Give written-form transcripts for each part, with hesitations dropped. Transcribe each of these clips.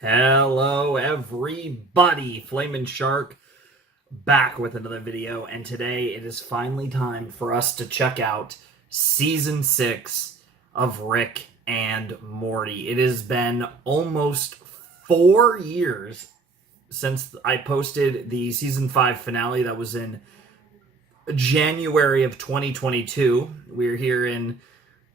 Hello everybody, Flamin' Shark back with another video, and today it is finally time for us to check out Season 6 of Rick and Morty. It has been almost 4 years since I posted the Season 5 finale that was in January of 2022. We're here in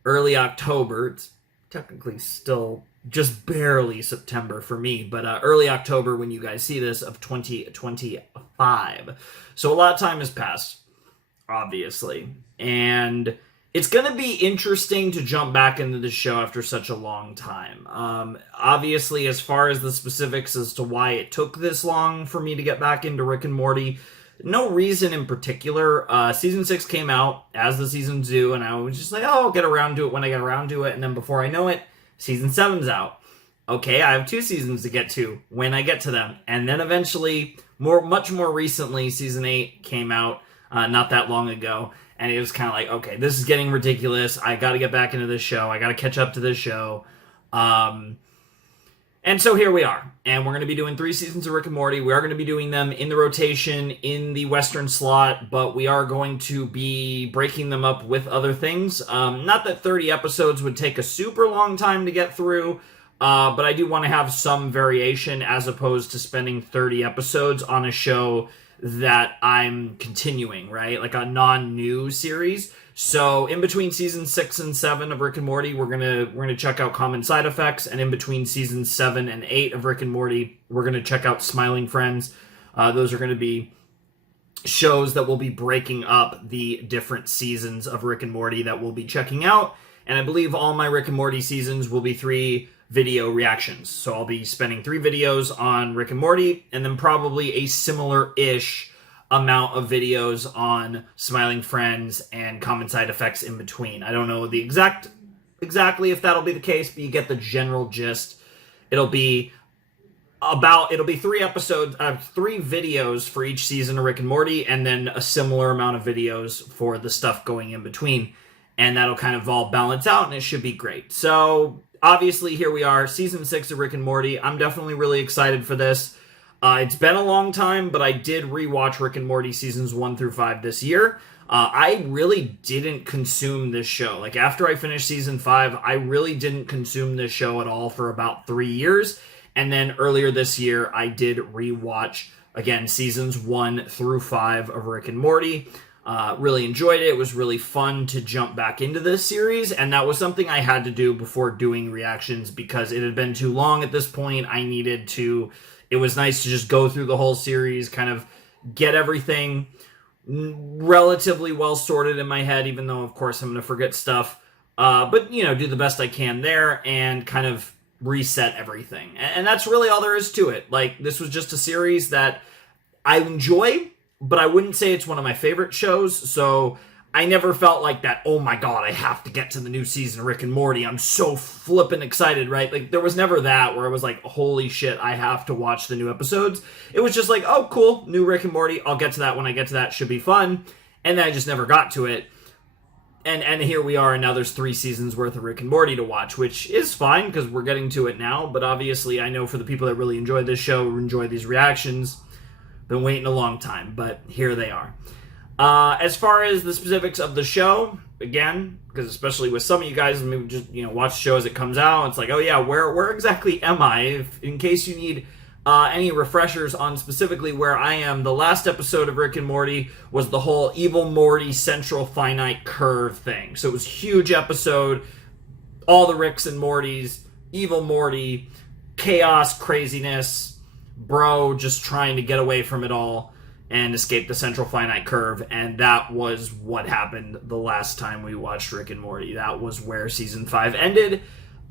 early October. It's technically still just barely September for me, but early October when you guys see this of 2025. So a lot of time has passed, obviously. And it's going to be interesting to jump back into the show after such a long time. Obviously, as far as the specifics as to why it took this long for me to get back into Rick and Morty, no reason in particular. Season 6 came out, as the seasons do, and I was just like, oh, I'll get around to it when I get around to it. And then before I know it, Season 7's out. Okay, I have 2 seasons to get to when I get to them. And then eventually, much more recently, Season 8 came out not that long ago. And it was kind of like, okay, this is getting ridiculous. I got to get back into this show. I got to catch up to this show. And so here we are. And we're going to be doing 3 seasons of Rick and Morty. We are going to be doing them in the rotation in the Western slot, but we are going to be breaking them up with other things. Not that 30 episodes would take a super long time to get through, but I do want to have some variation as opposed to spending 30 episodes on a show that I'm continuing, right? Like a non-new series. So in between season 6 and 7 of Rick and Morty, we're gonna check out Common Side Effects, and in between seasons 7 and 8 of Rick and Morty, we're gonna check out Smiling Friends. Those are gonna be shows that will be breaking up the different seasons of Rick and Morty that we'll be checking out. And I believe all my Rick and Morty seasons will be 3 video reactions. So I'll be spending 3 videos on Rick and Morty, and then probably a similar-ish amount of videos on Smiling Friends and Common Side Effects in between. I don't know exactly if that'll be the case, but you get the general gist. It'll be 3 episodes, 3 videos for each season of Rick and Morty, and then a similar amount of videos for the stuff going in between. And that'll kind of all balance out, and it should be great. So obviously, here we are, season 6 of Rick and Morty. I'm definitely really excited for this. It's been a long time, but I did rewatch Rick and Morty seasons 1 through 5 this year. I really didn't consume this show. Like, after I finished season 5, I really didn't consume this show at all for about 3 years. And then earlier this year, I did rewatch, again, seasons 1 through 5 of Rick and Morty. Really enjoyed it. It was really fun to jump back into this series, and that was something I had to do before doing reactions because it had been too long at this point. It was nice to just go through the whole series, kind of get everything relatively well sorted in my head, even though, of course, I'm going to forget stuff. But, do the best I can there and kind of reset everything. And that's really all there is to it. Like, this was just a series that I enjoy, but I wouldn't say it's one of my favorite shows, so I never felt like that, oh my god, I have to get to the new season of Rick and Morty, I'm so flippin' excited, right? Like, there was never that where I was like, holy shit, I have to watch the new episodes. It was just like, oh, cool, new Rick and Morty, I'll get to that when I get to that, should be fun. And then I just never got to it. And here we are, and now there's 3 seasons worth of Rick and Morty to watch, which is fine, because we're getting to it now, but obviously I know for the people that really enjoy this show, or enjoy these reactions, been waiting a long time, but here they are. As far as the specifics of the show, again, because especially with some of you guys, maybe just watch the show as it comes out. It's like, oh yeah, where exactly am I? In case you need any refreshers on specifically where I am, the last episode of Rick and Morty was the whole evil Morty central finite curve thing. So it was a huge episode, all the Ricks and Mortys, evil Morty, chaos, craziness, bro just trying to get away from it all and escape the central finite curve, and that was what happened the last time we watched Rick and Morty. That was where season 5 ended.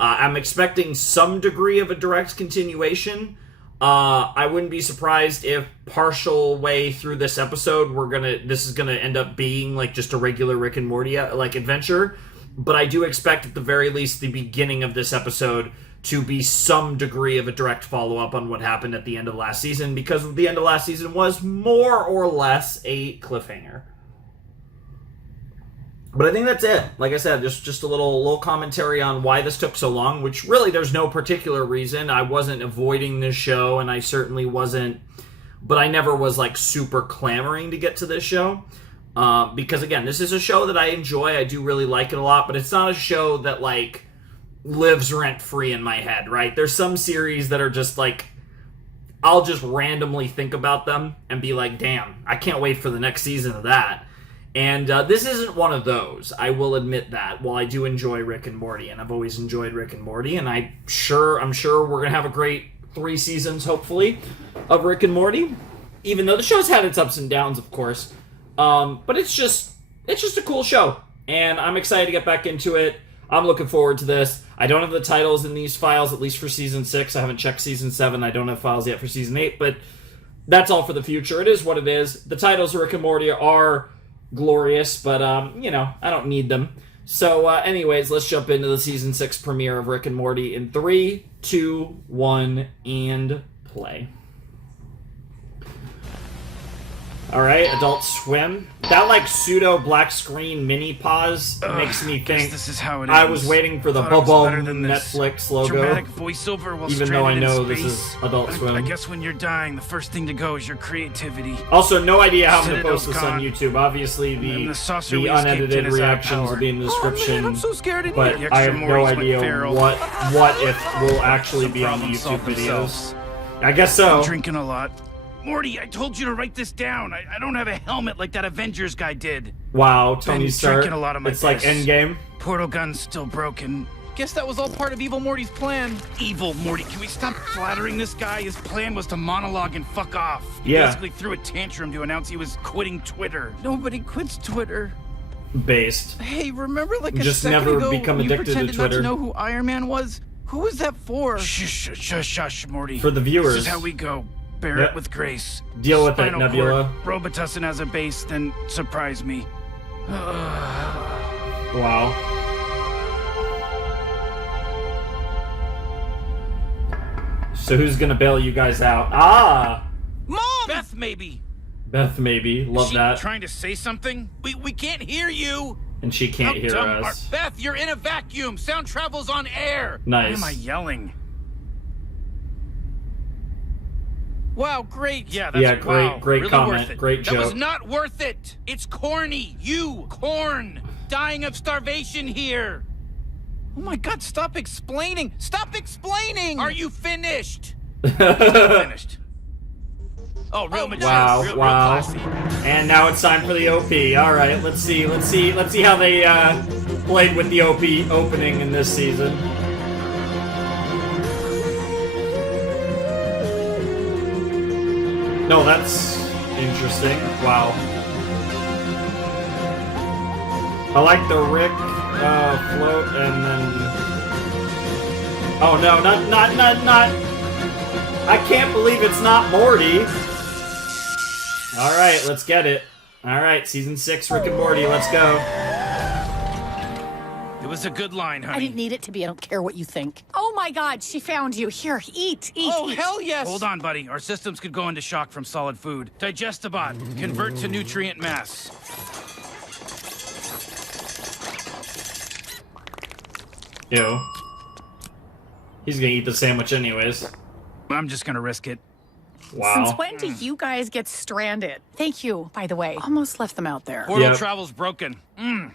I'm expecting some degree of a direct continuation. I wouldn't be surprised if partial way through this episode this is gonna end up being like just a regular Rick and Morty like adventure, but I do expect at the very least the beginning of this episode to be some degree of a direct follow-up on what happened at the end of last season, because the end of last season was more or less a cliffhanger. But I think that's it. Like I said, just a little commentary on why this took so long, which really there's no particular reason. I wasn't avoiding this show, and I certainly wasn't, but I never was like super clamoring to get to this show. Because again, this is a show that I enjoy. I do really like it a lot, but it's not a show that like lives rent-free in my head, right? There's some series that are just like, I'll just randomly think about them and be like, damn, I can't wait for the next season of that. And this isn't one of those. I will admit that. While I do enjoy Rick and Morty, and I've always enjoyed Rick and Morty, and I'm sure we're gonna have a great 3 seasons, hopefully, of Rick and Morty. Even though the show's had its ups and downs, of course, but it's just a cool show, and I'm excited to get back into it. I'm looking forward to this. I don't have the titles in these files, at least for season 6. I haven't checked season 7. I don't have files yet for season 8, but that's all for the future. It is what it is. The titles of Rick and Morty are glorious, but I don't need them. So anyways, let's jump into the season 6 premiere of Rick and Morty in 3, 2, 1, and play. Alright, Adult Swim. That like pseudo black screen mini pause makes me think this is how it I ends. was waiting for the Thought Bubble Netflix logo. Dramatic voiceover while Even though I stranded know in this space. is Adult Swim. I guess when you're dying, the first thing to go is your creativity. Also, no idea how I'm going to Citadel's post this on gone. YouTube. Obviously, And the the saucer we escaped unedited in is out of reactions power. will be in the description. Oh, man, I'm so scared in but here. The I extra have no Mortys went idea feral. what if will actually be on the Problems YouTube solve videos. themselves. I guess so. I'm drinking a lot. Morty, I told you to write this down. I don't have a helmet like that Avengers guy did. Wow, Tony Been Stark. drinking a lot of my It's like piss. Endgame. Portal gun's still broken. Guess that was all part of Evil Morty's plan. Evil Morty, can we stop flattering this guy? His plan was to monologue and fuck off. He Yeah. basically threw a tantrum to announce he was quitting Twitter. Nobody quits Twitter. Based. Hey, remember like a Just second never ago become you addicted to pretended not Twitter. to know who Iron Man was? Who was that for? Shush, shush, shush, Morty. For the viewers. This is how we go. Bear Yep. it with grace. Deal with it, Spinal Nebula. cord, Robitussin as a base, then surprise me. Wow. So who's gonna bail you guys out? Ah! Mom! Beth, maybe. Beth, maybe. Love Is she that. trying to say something? We can't hear you! And she can't How hear dumb us. Beth, you're in a vacuum! Sound travels on air! Why Nice. am I yelling? Wow, great! Yeah, that's Yeah, great- wow, great really comment, worth it. great That was joke. not worth it! It's corny! You, corn! Dying of starvation here! Oh my god, stop explaining! Stop explaining! Are you finished? Finished. Oh, real mature. Wow, real wow. classy. And now it's time for the OP. All right, let's see how they played with the OP opening in this season. No, that's interesting. Wow. I like the Rick float and then. Oh no, not. I can't believe it's not Morty. All right, let's get it. All right, season 6, Rick and Morty. Let's go. It was a good line, honey. I didn't need it to be. I don't care what you think. Oh my God, she found you. Here, eat. Oh, eat. hell yes! Hold on, buddy. Our systems could go into shock from solid food. Digestabot. Convert to nutrient mass. Ew. He's gonna eat the sandwich anyways. I'm just gonna risk it. Wow. Since when do you guys get stranded? Thank you, by the way. Almost left them out there. Portal Yep. travel's broken.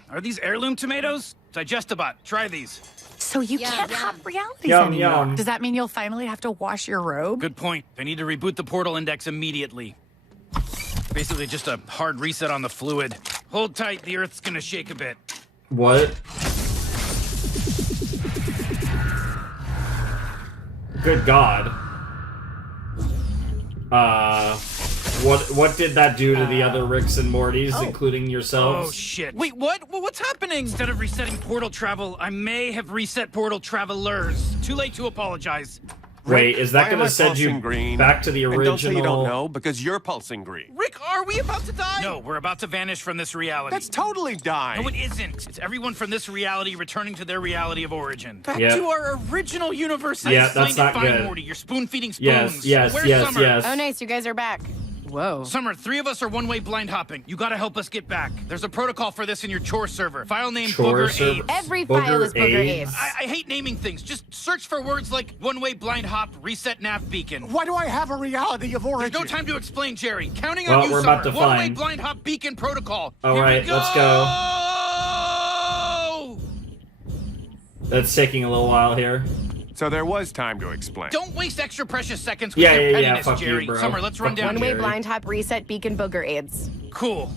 Are these heirloom tomatoes? Digestabot. Try these. So you can't have realities Yum, anymore. yum. Does that mean you'll finally have to wash your robe? Good point. They need to reboot the portal index immediately. Basically just a hard reset on the fluid. Hold tight, the Earth's gonna shake a bit. What? Good God. What did that do to the other Ricks and Mortys, including Oh, yourselves? shit. Wait, what? What's happening? Instead of resetting portal travel, I may have reset portal travelers. Too late to apologize. Wait, is that Why am gonna I send you pulsing green? back to the And don't say you original? don't know, because you're pulsing green. Rick, are we about to die? No, we're about to vanish from this reality. That's totally dying. No, it isn't. It's everyone from this reality returning to their reality of origin. Back Yeah. to our original universe. Yeah, Explained that's not it fine, good. Morty. You're spoon feeding spoons. Yes, yes, Where's yes, Summer? yes. Oh, nice. You guys are back. Whoa. Summer, 3 of us are one-way blind hopping. You gotta help us get back. There's a protocol for this in your chore server. File name Chore Booger server. AIDS. Every file is Booger AIDS. AIDS. I hate naming things. Just search for words like one-way blind hop, reset nav beacon. Why do I have a reality of origin? There's no time to explain, Jerry. Counting Well, on you, we're Summer. about to One-way find. blind hop beacon protocol. All Here right, we go! let's go. That's taking a little while here. So there was time to explain. Don't waste extra precious seconds with Yeah, your yeah, yeah, pettiness, fuck you, Jerry. bro. Summer, let's run Fuck down you. One-way here. blind hop, reset, beacon, Booger AIDS. Cool.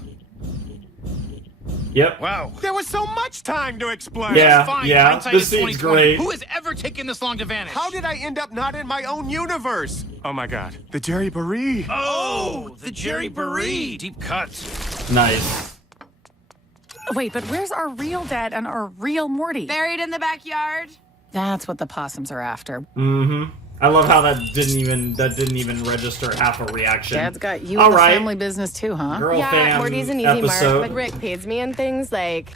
Yep. Wow. There was so much time to explain. Yeah, Fine. yeah. Hindsight This is scene's 2020. great. Who has ever taken this long to vanish? How did I end up not in my own universe? Oh my god. The Jerry Baree. Oh, the Jerry Baree. Deep cuts. Nice. Wait, but where's our real dad and our real Morty? Buried in the backyard? That's what the possums are after. I love how that didn't even register half a reaction. Dad's got you All in the right. family business too, huh? Girl Yeah, fam Morty's an easy episode. mark, but Rick pays me in things like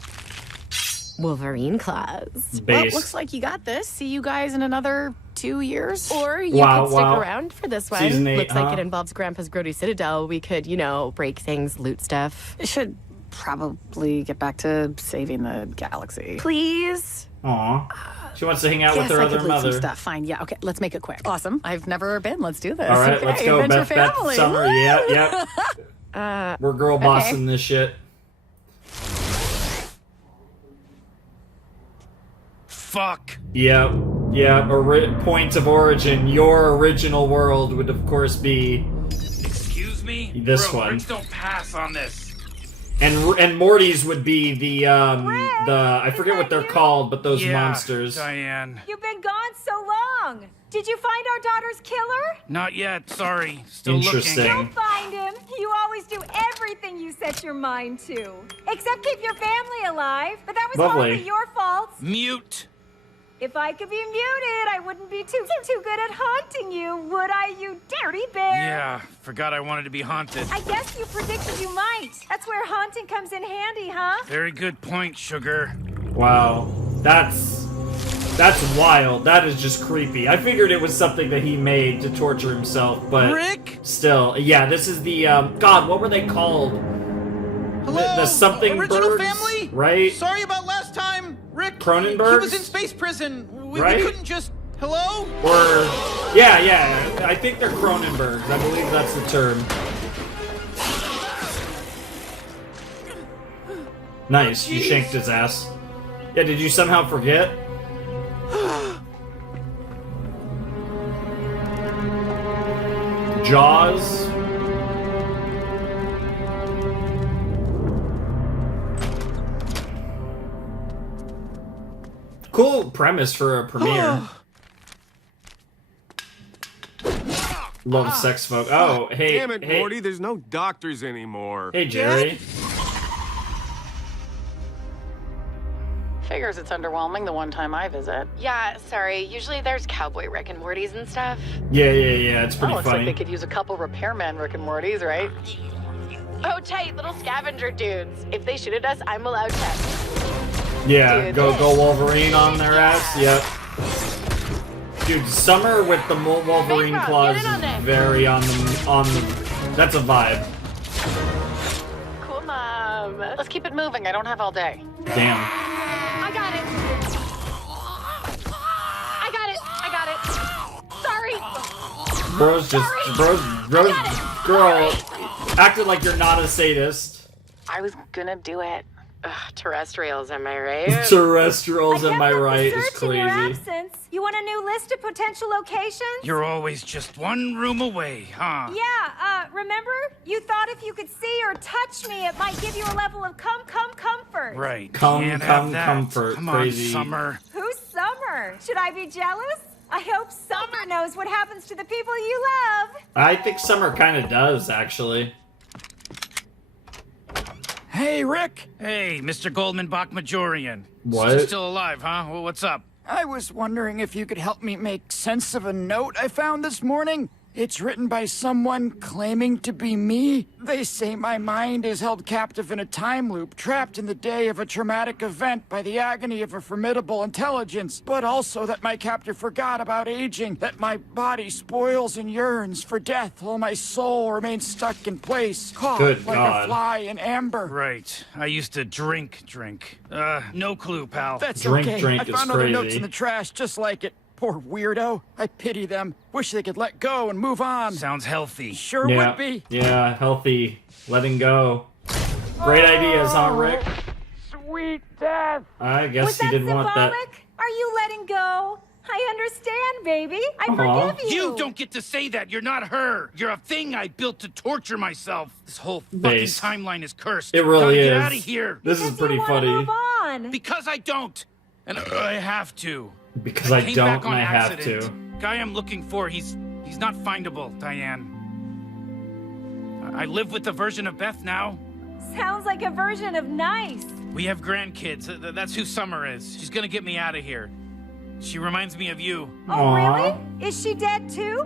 Wolverine claws. Well, Base. looks like you got this. See you guys in another 2 years. Or you Wow, could stick wow. around for this one. Season 8, Looks like huh? it involves Grandpa's Grody Citadel. We could, break things, loot stuff. Should probably get back to saving the galaxy. Please? Aw. She wants to hang out with Yes, her I other could lead some mother. stuff. Fine. Yeah. Okay. Let's make it quick. Awesome. I've never been. Let's do this. All right, okay, let's go. Adventure Beth, family. Summer. Yep. We're girl bossing this shit. Fuck. Yep. Point of origin. Your original world would, of course, be. Excuse me? This Bro, one. Bricks don't pass on this. And Morty's would be the I forget what they're called, but those monsters. Diane. You've been gone so long. Did you find our daughter's killer? Not yet, sorry. Still Interesting. looking. You'll find him. You always do everything you set your mind to. Except keep your family alive. But that was Lovely. hardly your fault. Mute. If I could be muted, I wouldn't be too good at haunting you, would I, you dirty bear? Yeah, forgot I wanted to be haunted. I guess you predicted you might. That's where haunting comes in handy, huh? Very good point, sugar. Wow. That's wild. That is just creepy. I figured it was something that he made to torture himself, but Rick? still. Yeah, this is the God, what were they called? Hello? The something Original birds, family? right? Sorry about last time, Rick. Cronenbergs? He was in space prison. We Right? couldn't just... Hello? Or yeah, I think they're Cronenbergs. I believe that's the term. Nice, you shanked his ass. Yeah, did you somehow forget? Jaws. Cool premise for a premiere. Love sex folk. Oh, hey, Damn it, hey, Morty, there's no doctors anymore. hey, Jerry. Figures it's underwhelming the one time I visit. Yeah, sorry. Usually there's cowboy Rick and Morty's and stuff. Yeah, it's pretty Looks funny. like they could use a couple repairmen, Rick and Morty's, right? Oh, tight, little scavenger dudes. If they shoot at us, I'm allowed to. Yeah, Dude. go Wolverine on their ass. Yep. Dude, Summer with the Wolverine Bankrupt, claws get in on is this. very on the. That's a vibe. Cool, Mom. Let's keep it moving. I don't have all day. Damn. I got it. I got it. Sorry. Bro's just bro's girl acted like you're not a sadist. I was gonna do it. Ugh, terrestrials, am I right? Terrestrials, am I kept up the right? Is search in your crazy. absence. You want a new list of potential locations? You're always just one room away, huh? Yeah, remember? You thought if you could see or touch me, it might give you a level of comfort. Right. Come, Can't have that. comfort, Come crazy. on, Summer. Who's Summer? Should I be jealous? I hope Summer knows what happens to the people you love. I think Summer kind of does, actually. Hey, Rick. Hey, Mr. Goldman Bach Majorian. What? Still alive, huh? Well, what's up? I was wondering if you could help me make sense of a note I found this morning. It's written by someone claiming to be me. They say my mind is held captive in a time loop, trapped in the day of a traumatic event by the agony of a formidable intelligence, but also that my captor forgot about aging, that my body spoils and yearns for death while my soul remains stuck in place, caught Good like God. a fly in amber. Right. I used to drink. No clue, pal. That's Drink okay. I is found other notes crazy. in the trash just like it. Poor weirdo. I pity them. Wish they could let go and move on. Sounds healthy. Sure Yeah, would be. yeah, healthy, letting go. Great ideas, huh, Rick? Sweet death. I guess Was he that didn't symbolic? want that. Are you letting go? I understand, baby. I Aw. forgive you. You don't get to say that. You're not her. You're a thing I built to torture myself. This whole fucking Base. timeline is cursed. It really Gotta is. Get out of here. This is Because pretty you wanna funny. Move on. Because I don't. And I have to. Because I came don't back and on I have accident. to. Guy I'm looking for, he's not findable, Diane. I live with the version of Beth now. Sounds like a version of nice. We have grandkids. That's who Summer is. She's gonna get me out of here. She reminds me of you. Oh, Aw. really? Is she dead too?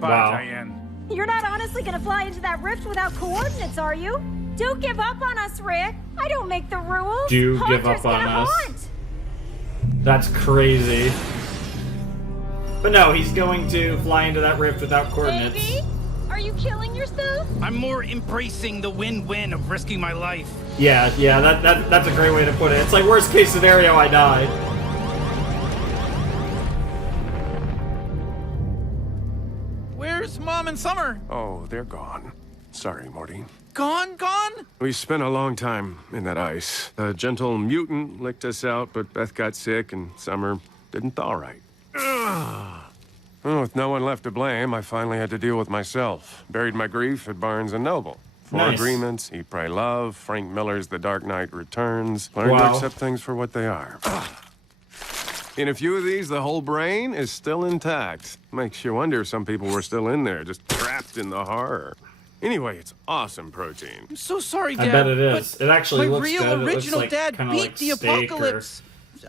Bye, Wow. Diane. You're not honestly gonna fly into that rift without coordinates, are you? Don't give up on us, Rick. I don't make the rules. Do give Haunters up on gonna us. haunt. That's crazy. But no, he's going to fly into that rift without coordinates. Baby, are you killing yourself? I'm more embracing the win-win of risking my life. Yeah, that's a great way to put it. It's like worst case scenario, I die. Where's Mom and Summer? Oh, they're gone. Sorry, Morty. Gone? We spent a long time in that ice. A gentle mutant licked us out, but Beth got sick and Summer didn't thaw right. Ugh. Well, with no one left to blame, I finally had to deal with myself. Buried my grief at Barnes & Noble. Four Nice. Agreements, Eat, Pray, Love, Frank Miller's The Dark Knight Returns. Learned to Wow. accept things for what they are. In a few of these, the whole brain is still intact. Makes you wonder if some people were still in there, just trapped in the horror. Anyway, it's awesome protein. I'm so sorry, I Dad. bet it is. but It actually my looks real good. It looks original like dad kinda beat like the steak or- apocalypse.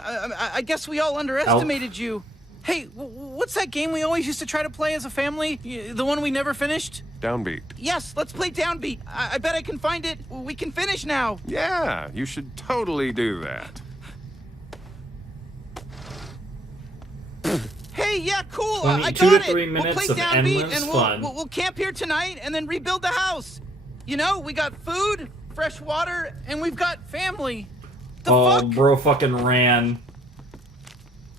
I guess we all underestimated you. Hey, what's that game we always used to try to play as a family? The one we never finished? Downbeat. Yes, let's play Downbeat. I bet I can find it. We can finish now. Yeah, you should totally do that. Hey, yeah, cool. 20 I 2 got to 3 it. We'll minutes play of Downbeat endless and fun. we'll camp here tonight and then rebuild the house. You know, we got food, fresh water, and we've got family. The Oh, fuck? bro fucking ran.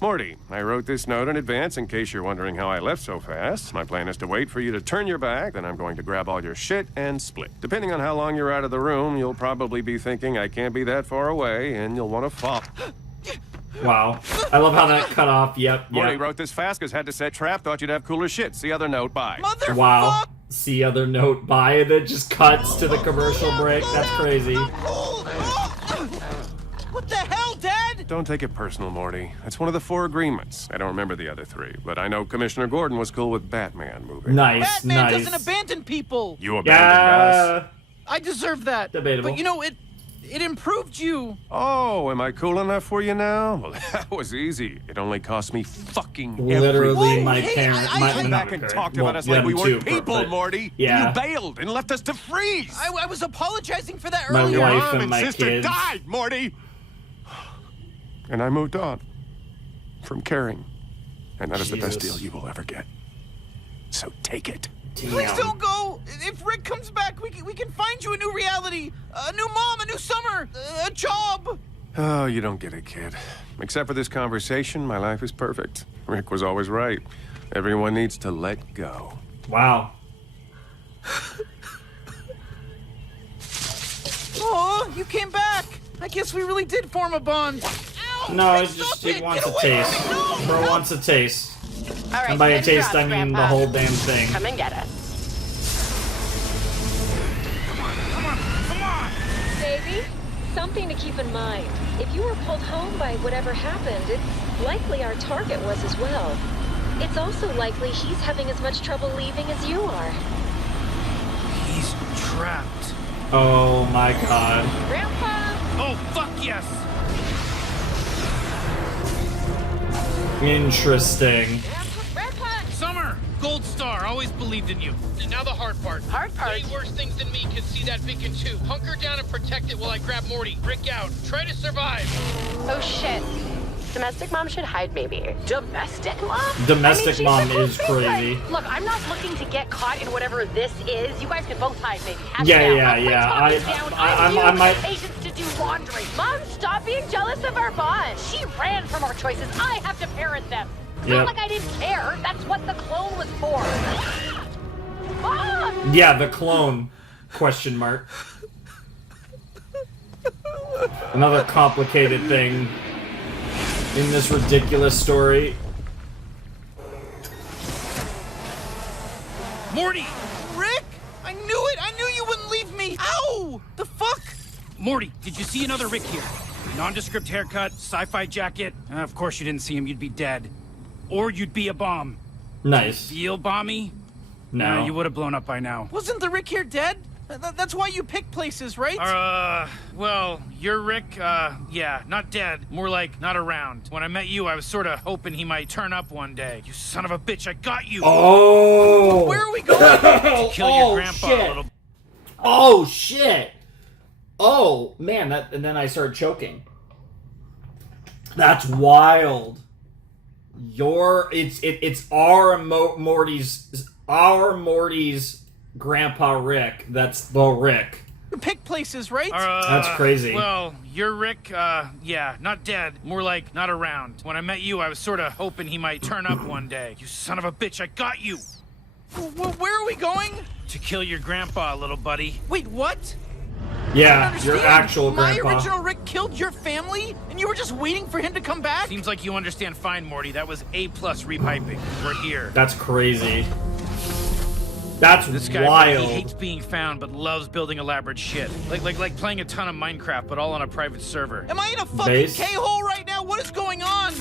Morty, I wrote this note in advance in case you're wondering how I left so fast. My plan is to wait for you to turn your back, then I'm going to grab all your shit and split. Depending on how long you're out of the room, you'll probably be thinking I can't be that far away, and you'll want to fall. Wow. I love how that cut off. Yep, Morty yep. wrote this fast because had to set trap, thought you'd have cooler shit. See other note, bye. Motherfucker! Wow. See other note by it. It just cuts to the commercial break. That's crazy. What the hell, Dad? Don't take it personal, Morty. It's one of the 4 agreements. I don't remember the other 3, but I know Commissioner Gordon was cool with Batman moving. Nice, Batman nice. doesn't abandon people. You abandoned us? Yeah. I deserve that. Debatable. But you know, it improved you. Oh, am I cool enough for you now? Well, that was easy. It only cost me fucking Literally, everything. my Hey, parent. I- my, I- Come not back my and parent. talked Well, about us like them we too, weren't people, but- Morty. Yeah. You bailed and left us to freeze. I was apologizing for that My earlier. wife Mom and and my sister kids. died, Morty. And I moved on from caring. And that is the best deal Jesus. you will ever get. So take it. Please Damn. don't go. If Rick comes back, we can find you a new reality, a new mom, a new summer, a job. Oh, you don't get it, kid. Except for this conversation, my life is perfect. Rick was always right. Everyone needs to let go. Wow. Oh, you came back. I guess we really did form a bond. Ow, No, Rick, it just stop he it. wants Get a away taste. from me. No, Bro no. wants a taste. All right, And by a pin taste, drops, I mean Grandpa. the whole damn thing. Come and get us. Come on! Baby, something to keep in mind. If you were pulled home by whatever happened, it's likely our target was as well. It's also likely he's having as much trouble leaving as you are. He's trapped. Oh my god. Grandpa! Oh, fuck yes! Interesting. Grandpa! Summer, Gold star, always believed in you. And now the hard part. Hard part? Way worse things than me can see that beacon too. Hunker down and protect it while I grab Morty. Rick out. Try to survive. Oh shit. Domestic mom should hide, maybe. Domestic mom? Domestic she's mom supposed is to be crazy. like- Look, I'm not looking to get caught in whatever this is. You guys can both hide, maybe. Hash Yeah, it out. yeah, I'll quit yeah. talking down. I might. Patience to do laundry. Mom, stop being jealous of our bond. She ran from our choices. I have to parent them. It's Yep. not like I didn't care. That's what the clone was for. Mom! Yeah, the clone. Question mark. Another complicated thing in this ridiculous story. Morty! Rick! I knew it! I knew you wouldn't leave me! Ow! The fuck? Morty, did you see another Rick here? Nondescript haircut, sci-fi jacket. Of course you didn't see him, you'd be dead. Or you'd be a bomb. Nice. Feel bomby? No. You would have blown up by now. Wasn't the Rick here dead? That's why you pick places, right? Well, you're Rick, yeah, not dead. More like, not around. When I met you, I was sorta hoping he might turn up one day. You son of a bitch, I got you! Oh! Where are we going? To kill Oh, your grandpa shit. a little... Oh shit! Oh man, and then I started choking. That's wild. It's our Morty's grandpa Rick. That's the Rick. You pick places, right? That's crazy. Well, you're Rick, yeah, not dead. More like, not around. When I met you, I was sorta hoping he might turn up one day. You son of a bitch, I got you! Where are we going? To kill your grandpa, little buddy. Wait, what? I Yeah, don't your understand. actual My grandpa. original Rick killed your family, and you were just waiting for him to come back? Seems like you understand fine, Morty. That was A+ repiping. We're here. That's crazy. That's This guy, wild. he hates being found, but loves building elaborate shit. Like playing a ton of Minecraft, but all on a private server. Am I in a fucking Base? K-hole right now? What is going on?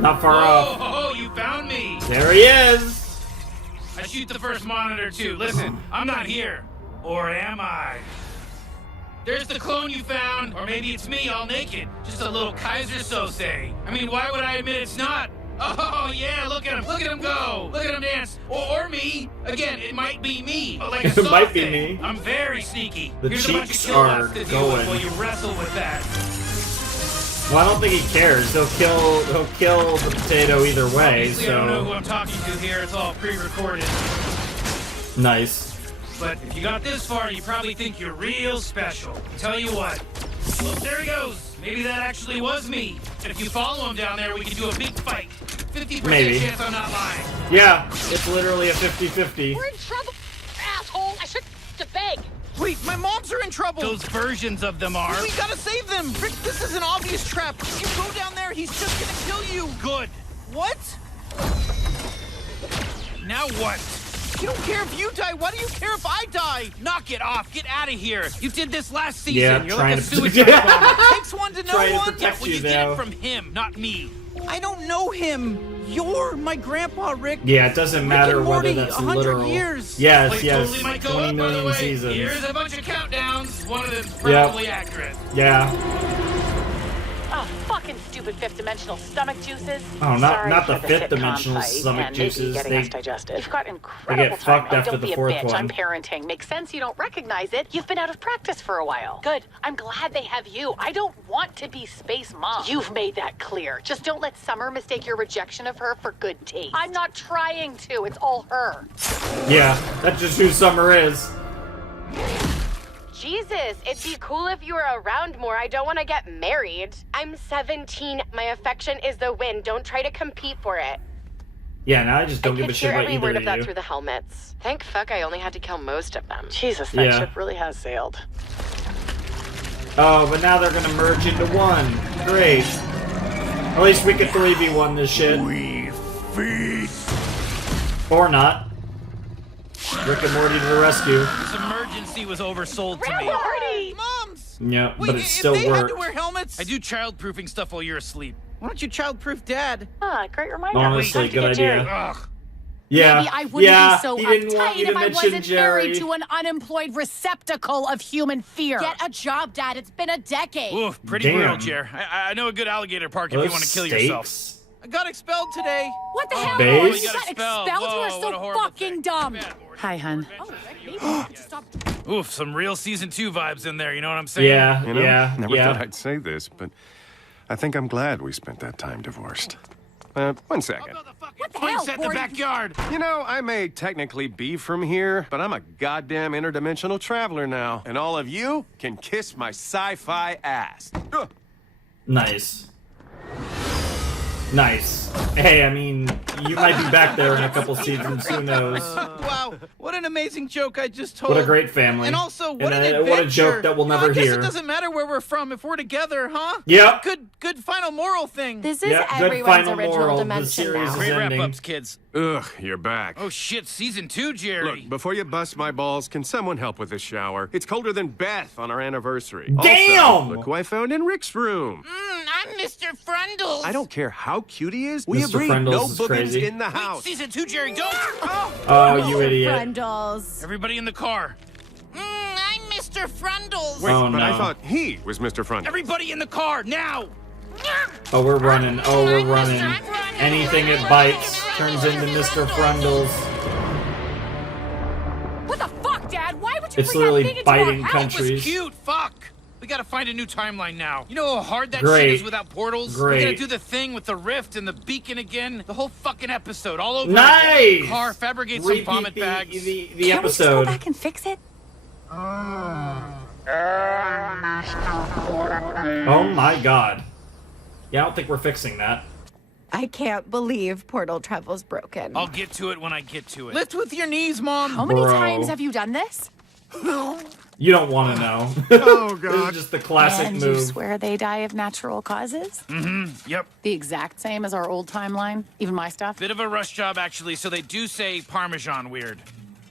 Not far off. Oh, you found me! There he is. I shoot the first monitor, too. Listen, I'm not here. Or am I? There's the clone you found, or maybe it's me all naked. Just a little Kaiser Sose. I mean, why would I admit it's not? Oh, yeah, look at him go. Look at him dance. Or me. Again, it might be me. But like a It might soft be thing. me. I'm very sneaky. The Here's a bunch of cheeks kill are dots to deal with going. while you wrestle with that. Well, I don't think he cares. He'll kill the potato either way. Obviously, I don't know who So I'm talking to here. It's all pre-recorded. nice. But if you got this far, you probably think you're real special. Tell you what. Look, there he goes. Maybe that actually was me. And if you follow him down there, we can do a big fight. 50% Maybe. chance I'm not lying. Yeah, it's literally a 50-50. We're in trouble, asshole. I should to beg. Wait, my moms are in trouble. Those versions of them are. We gotta save them. Rick, this is an obvious trap. If you go down there, he's just gonna kill you. Good. What? Now what? You don't care if you die. Why do you care if I die? Knock it off. Get out of here. You did this last season. Yeah, You're trying like a to- suicide bomber. It takes one to know Trying to one. protect Well, you, you did though. it from him, not me. I don't know him. You're my grandpa, Rick. Yeah, it doesn't matter and whether Morty, that's 100 literal. years. Yes, Like, yes. totally might go 20 up, by the million way. seasons. Here's a bunch of countdowns. One of them's Yep. probably accurate. Yeah. Oh, fucking stupid fifth-dimensional stomach juices. Oh, Sorry not for the the fifth sitcom dimensional fight stomach and maybe juices. getting They us digested. You've got incredible fucked time. after Don't the be fourth a bitch. one. I'm parenting. Makes sense you don't recognize it. You've been out of practice for a while. Good. I'm glad they have you. I don't want to be Space Mom. You've made that clear. Just don't let Summer mistake your rejection of her for good taste. I'm not trying to. It's all her. Yeah, that's just who Summer is. Jesus, it'd be cool if you were around more. I don't want to get married. I'm 17. My affection is the win. Don't try to compete for it. Yeah, now I just don't I give could a shit hear about every either word of of that you. through the helmets. Thank fuck I only had to kill most of them. Jesus, that Yeah. ship really has sailed. Oh, but now they're gonna merge into one. Great. At least we could 3v1 this shit. We feed. Or not. Rick and Morty to the rescue. This emergency was oversold to me. Morty! Moms! Yeah, Wait, but it if still they had worked. to wear helmets, I do child-proofing stuff while you're asleep. why don't you child-proof Dad? Ah, great reminder. Honestly, Time to good get Jerry. idea. Ugh. Yeah, Maybe I wouldn't yeah, be so he didn't want uptight you to if I mention wasn't Jerry. married to an unemployed receptacle of human fear. Get a job, Dad. It's been a decade. Oof, pretty Damn. brutal, Jer. I know a good alligator park if Those you want to kill yourself. steaks? I got expelled today. What the hell? Base? You got expelled? Whoa, You are what a so horrible fucking thing. dumb. Bad, Morty. Hi, hun. Oof, some real season 2 vibes in there, you know what I'm saying? Yeah, You know, yeah, never yeah. thought I'd say this, but I think I'm glad we spent that time divorced. 1 second. What the Twin hell, set in the Morty? backyard. You know, I may technically be from here, but I'm a goddamn interdimensional traveler now, and all of you can kiss my sci-fi ass. Ugh. Nice. Nice. Hey, I mean, you might be back there in a couple seasons. Who knows? Wow, what an amazing joke I just told. What a great family. And also, what And an a- adventure. what a joke that we'll never I guess hear. it doesn't matter where we're from if we're together, huh? Yep. Good final moral thing. This is Yeah, good everyone's final original moral. The dimension series now. is Great ending. wrap-ups, kids. Ugh, you're back. Oh shit, season 2, Jerry. Look, before you bust my balls, can someone help with the shower? It's colder than Beth on our anniversary. Damn! Also, look who I found in Rick's room. I'm Mr. Frundles. I don't care how cute he is. We Mr. agreed, Frundles no is boogans crazy. in the Wait, house. season 2, Jerry, don't. Oh. Oh, you idiot. Frundles. Everybody in the car. I'm Mr. Frundles. Wait, Oh, but I no. thought he was Mr. Front. Everybody in the car, now. Oh, we're running. Oh, we're running. Anything it bites turns into Mr. Frundles. What the fuck, Dad? Why would you It's bring literally that thing into our biting house? countries. It was cute, fuck. We gotta find a new timeline now. You know how hard that Great. shit is without portals? Great. We gotta do the thing with the rift and the beacon again. The whole fucking episode, all over Nice! again. Car, fabricate some Repeat vomit the bags. Can't Can't we just go episode. back and fix it? Oh my god. Yeah, I don't think we're fixing that. I can't believe portal travel's broken. I'll get to it when I get to it. Lift with your knees, Mom. How many Bro. times have you done this? You don't want to know. Oh, This is God. just the classic And you move. swear they die of natural causes? Yep. The exact same as our old timeline? Even my stuff? Bit of a rush job, actually, so they do say Parmesan weird.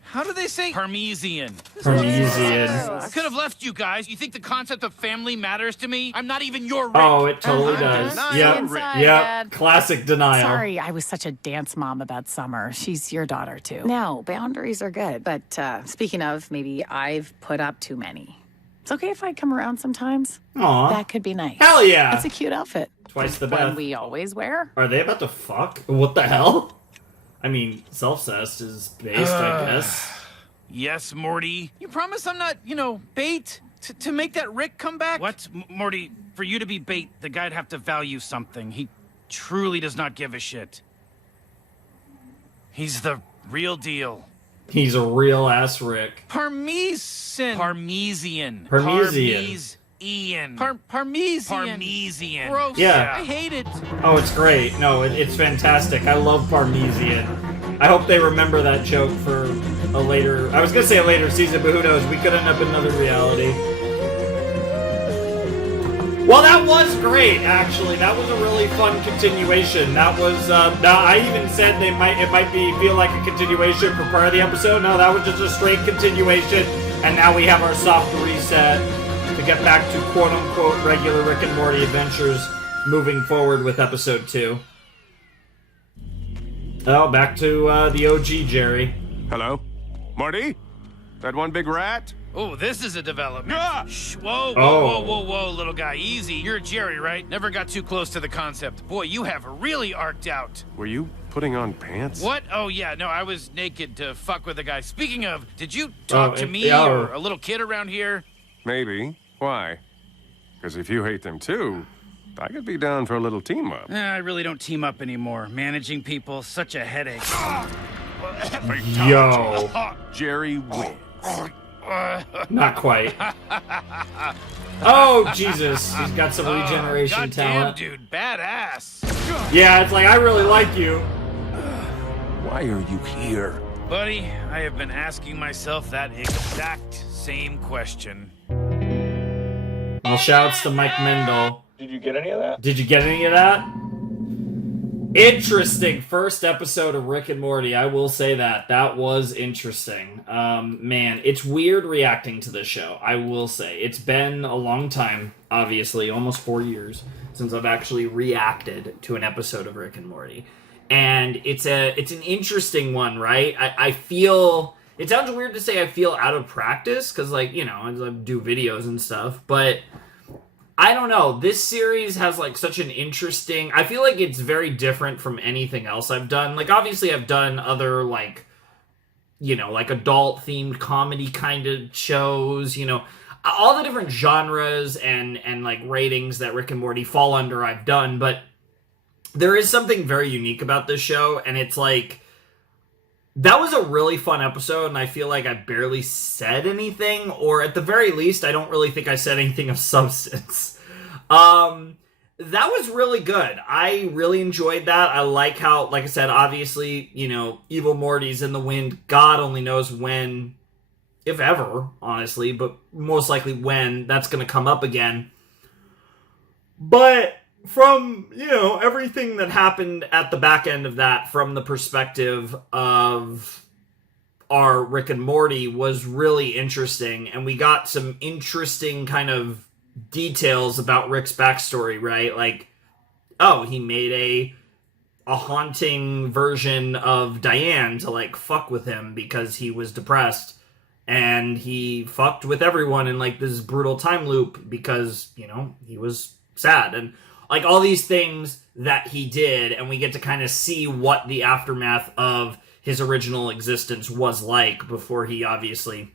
How do they say Parmesan? Parmesan. I could have left you guys. You think the concept of family matters to me? I'm not even your Rick. Oh, it totally does. Denial, Yep. Inside, Yep. Dad. Classic denial. Sorry, I was such a dance mom about Summer. She's your daughter, too. No, boundaries are good. But speaking of, maybe I've put up too many. It's okay if I come around sometimes. Aw. That could be nice. Hell yeah. That's a cute outfit. Twice the One Beth. we always wear. Are they about to fuck? What the hell? I mean, self-cessed is based, I guess. Yes, Morty. You promise I'm not, bait to make that Rick come back? What? Morty, for you to be bait, the guy'd have to value something. He truly does not give a shit. He's the real deal. He's a real ass Rick. Parmesan. Parmesian. Parmesian. Parmesian. Parmesian. Parmesian. Gross. Yeah. I hate it. Oh, it's great. No, it's fantastic. I love Parmesian. I hope they remember that joke for a later... I was going to say a later season, but who knows? We could end up in another reality. Well, that was great, actually. That was a really fun continuation. That was... now, I even said it might feel like a continuation for part of the episode. No, that was just a straight continuation. And now we have our soft reset to get back to quote-unquote regular Rick and Morty adventures moving forward with episode 2. Oh, back to the OG Jerry. Hello? Marty? That one big rat? Oh, this is a development. Ah! Shh, whoa, Oh. whoa, little guy. Easy. You're Jerry, right? Never got too close to the concept. Boy, you have really arced out. Were you putting on pants? What? Oh, yeah, no, I was naked to fuck with a guy. Speaking of, did you talk to me yeah. or a little kid around here? Maybe. Why? Because if you hate them too, I could be down for a little team up. I really don't team up anymore. Managing people, such a headache. Yo. Jerry wins. Not quite. Oh, Jesus. He's got some regeneration Goddamn, talent. dude, badass. Yeah, it's like, I really like you. Why are you here? Buddy, I have been asking myself that exact same question. Well, shouts to Mike Mendel. Did you get any of that? Did you get any of that? Interesting first episode of Rick and Morty. I will say that. That was interesting. Man, it's weird reacting to this show. I will say. It's been a long time, obviously, almost 4 years, since I've actually reacted to an episode of Rick and Morty. And it's an interesting one, right? I feel... It sounds weird to say I feel out of practice, because, like, I do videos and stuff, but... I don't know. This series has like such an interesting... I feel like it's very different from anything else I've done. Like, obviously I've done other, like, you know, like adult-themed comedy kind of shows, you know. All the different genres and like ratings that Rick and Morty fall under I've done, but there is something very unique about this show, and it's like... That was a really fun episode, and I feel like I barely said anything, or at the very least, I don't really think I said anything of substance. That was really good. I really enjoyed that. I like how, like I said, obviously, you know, Evil Morty's in the wind. God only knows when, if ever, honestly, but most likely when that's going to come up again. But... from, you know, everything that happened at the back end of that from the perspective of our Rick and Morty was really interesting, and we got some interesting kind of details about Rick's backstory, right? Like, oh, he made a haunting version of Diane to, like, fuck with him because he was depressed, and he fucked with everyone in, like, this brutal time loop because, you know, he was sad, and like, all these things that he did, and we get to kind of see what the aftermath of his original existence was like before he obviously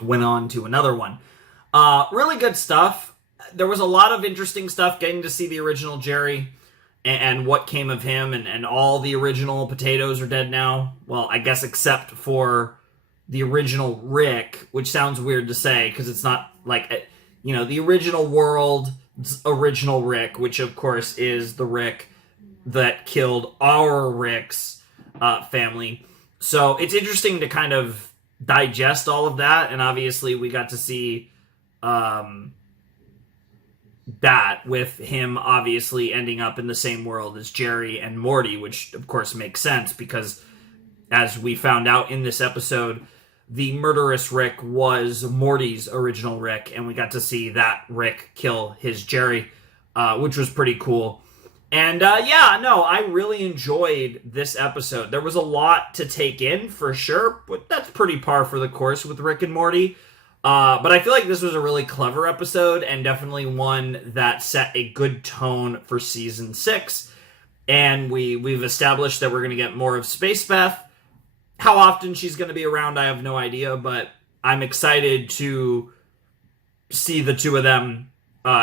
went on to another one. Really good stuff. There was a lot of interesting stuff getting to see the original Jerry and what came of him, and all the original potatoes are dead now. Well, I guess except for the original Rick, which sounds weird to say because it's not like, you know, the original world... original Rick, which of course is the Rick that killed our Rick's family. So it's interesting to kind of digest all of that, and obviously we got to see that with him obviously ending up in the same world as Jerry and Morty, which of course makes sense because as we found out in this episode, the murderous Rick was Morty's original Rick, and we got to see that Rick kill his Jerry, which was pretty cool. And I really enjoyed this episode. There was a lot to take in, for sure, but that's pretty par for the course with Rick and Morty. But I feel like this was a really clever episode, and definitely one that set a good tone for Season 6. And we've established that we're going to get more of Space Beth. How often she's going to be around, I have no idea, but I'm excited to see the two of them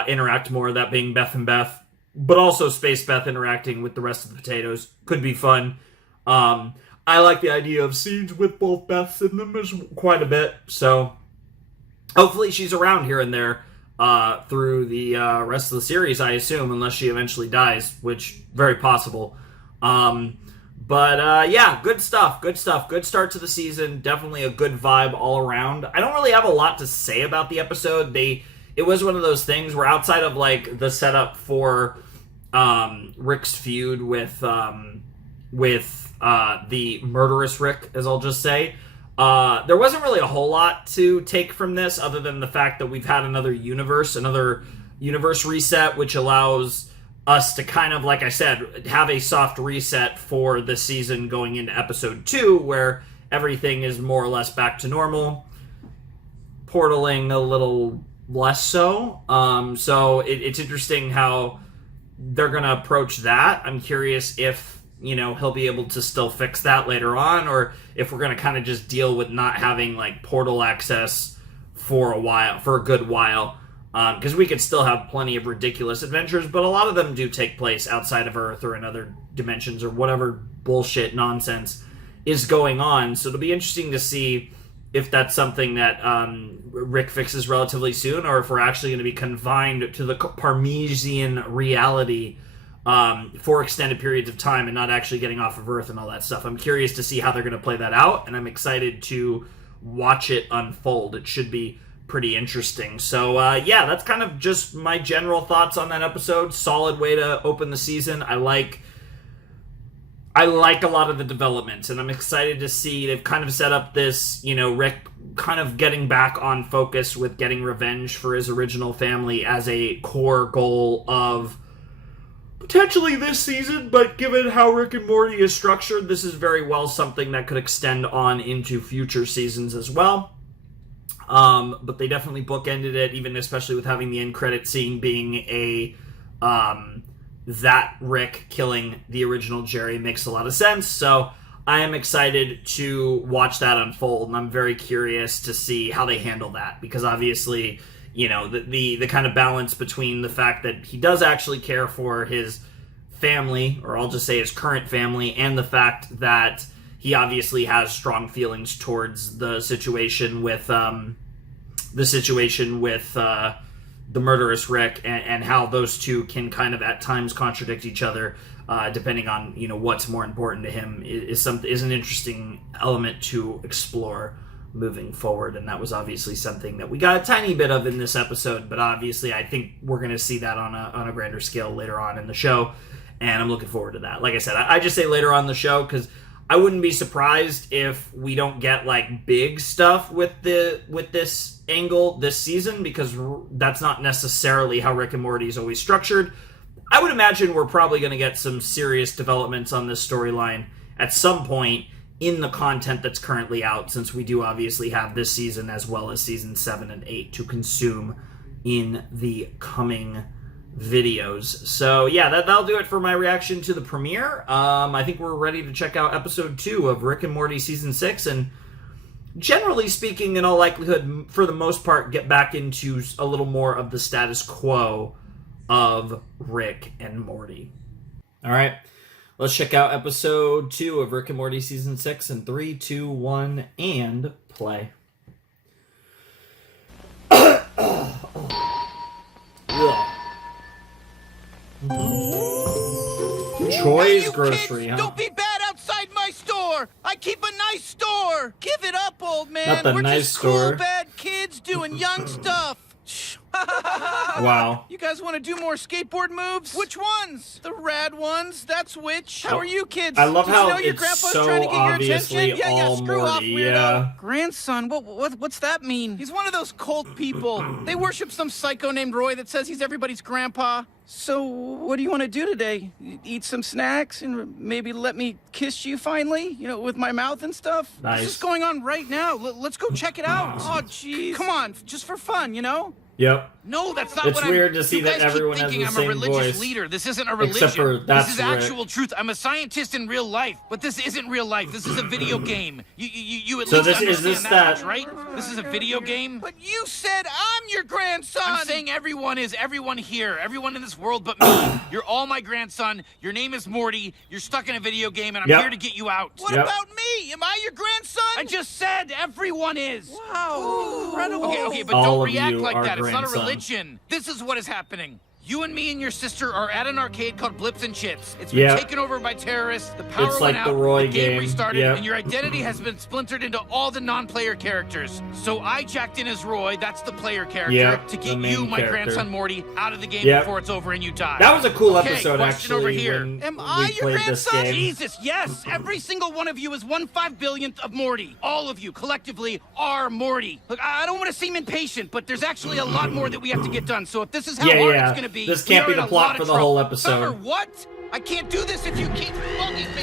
interact more, that being Beth and Beth, but also Space Beth interacting with the rest of the potatoes. Could be fun. I like the idea of scenes with both Beths in them quite a bit, so hopefully she's around here and there through the rest of the series, I assume, unless she eventually dies, which very possible. But good stuff. Good start to the season. Definitely a good vibe all around. I don't really have a lot to say about the episode. It was one of those things where outside of, like, the setup for Rick's feud with the murderous Rick, as I'll just say, there wasn't really a whole lot to take from this other than the fact that we've had another universe reset, which allows us to kind of, like I said, have a soft reset for the season going into episode 2, where everything is more or less back to normal. Portaling a little less so. So it's interesting how they're going to approach that. I'm curious if, you know, he'll be able to still fix that later on, or if we're going to kind of just deal with not having, like, portal access for a good while. Because we could still have plenty of ridiculous adventures, but a lot of them do take place outside of Earth or in other dimensions or whatever bullshit nonsense is going on. So it'll be interesting to see if that's something that Rick fixes relatively soon, or if we're actually going to be confined to the Parmesian reality for extended periods of time and not actually getting off of Earth and all that stuff. I'm curious to see how they're going to play that out, and I'm excited to watch it unfold. It should be pretty interesting. So, that's kind of just my general thoughts on that episode. Solid way to open the season. I like a lot of the developments, and I'm excited to see they've kind of set up this, you know, Rick kind of getting back on focus with getting revenge for his original family as a core goal of potentially this season, but given how Rick and Morty is structured, this is very well something that could extend on into future seasons as well. But they definitely bookended it, even especially with having the end credit scene being a that Rick killing the original Jerry makes a lot of sense. So I am excited to watch that unfold, and I'm very curious to see how they handle that, because obviously, you know, the kind of balance between the fact that he does actually care for his family, or I'll just say his current family, and the fact that he obviously has strong feelings towards the situation with the murderous Rick, and how those two can kind of at times contradict each other, depending on, you know, what's more important to him, is an interesting element to explore moving forward. And that was obviously something that we got a tiny bit of in this episode, but obviously I think we're going to see that on a grander scale later on in the show, and I'm looking forward to that. Like I said, I just say later on in the show because I wouldn't be surprised if we don't get like big stuff with this angle this season, because that's not necessarily how Rick and Morty is always structured. I would imagine we're probably going to get some serious developments on this storyline at some point in the content that's currently out, since we do obviously have this season as well as season 7 and 8 to consume in the coming videos. So yeah, that'll do it for my reaction to the premiere. I think we're ready to check out episode 2 of Rick and Morty season 6, and generally speaking, in all likelihood, for the most part, get back into a little more of the status quo of Rick and Morty. All right, let's check out episode 2 of Rick and Morty season 6 in 3, 2, 1, and play. Troy's grocery, kids, huh? Don't be bad outside my store. I keep a nice store. Give it up, old man. Not the We're nice just store. cool bad kids doing young stuff. Wow. You guys want to do more skateboard moves? Which ones? The rad ones, that's which. How are you kids? I love Did how you know your it's grandpa's so trying to get your obviously attention? Yeah, all screw off, Morty, weirdo. yeah. Grandson, what's that mean? He's one of those cult people. They worship some psycho named Roy that says he's everybody's grandpa. So, what do you want to do today? Eat some snacks and maybe let me kiss you finally? You know, with my mouth and stuff? Nice. This is going on right now. Let's go check it out. Oh, jeez. Come on, just for fun, you know? Yep. No, that's not It's what I'm... weird to see you that guys everyone keep has thinking the I'm same a religious voice. leader. This isn't a religion. Except for that's this is Rick. actual truth. I'm a scientist in real life, but this isn't real life. This is a video game. You at So least this- is understand this that that- much, right? This is a video game. But you said I'm your grandson! I'm saying everyone here, everyone in this world but me. You're all my grandson. Your name is Morty. You're stuck in a video game, and I'm Yep. here to get you out. What Yep. about me? Am I your grandson? I just said everyone is. Wow, incredible. Okay, but All don't of react you like are that. It's not a grandson. religion. This is what is happening. You and me and your sister are at an arcade called Blips and Chips. It's been Yep. taken over by terrorists. The power It's went like the out. Roy the game game. restarted, Yep. and your identity has been splintered into all the non-player characters. So I jacked in as Roy. That's the player character Yep, to the get main you, my character. grandson Morty, out of the game Yep. before it's over and you die. That was a cool Okay, episode, question actually, over here. when Am we I your played this grandson? game. Jesus, yes! Every single one of you is 1/5 billionth of Morty. All of you, collectively, are Morty. Look, I don't want to seem impatient, but there's actually a lot more that we have to get done. So if this is how hard it's going to be, This we can't are be in the a plot lot for of the trouble. whole episode. Summer, what? I can't do this if you keep bugging me.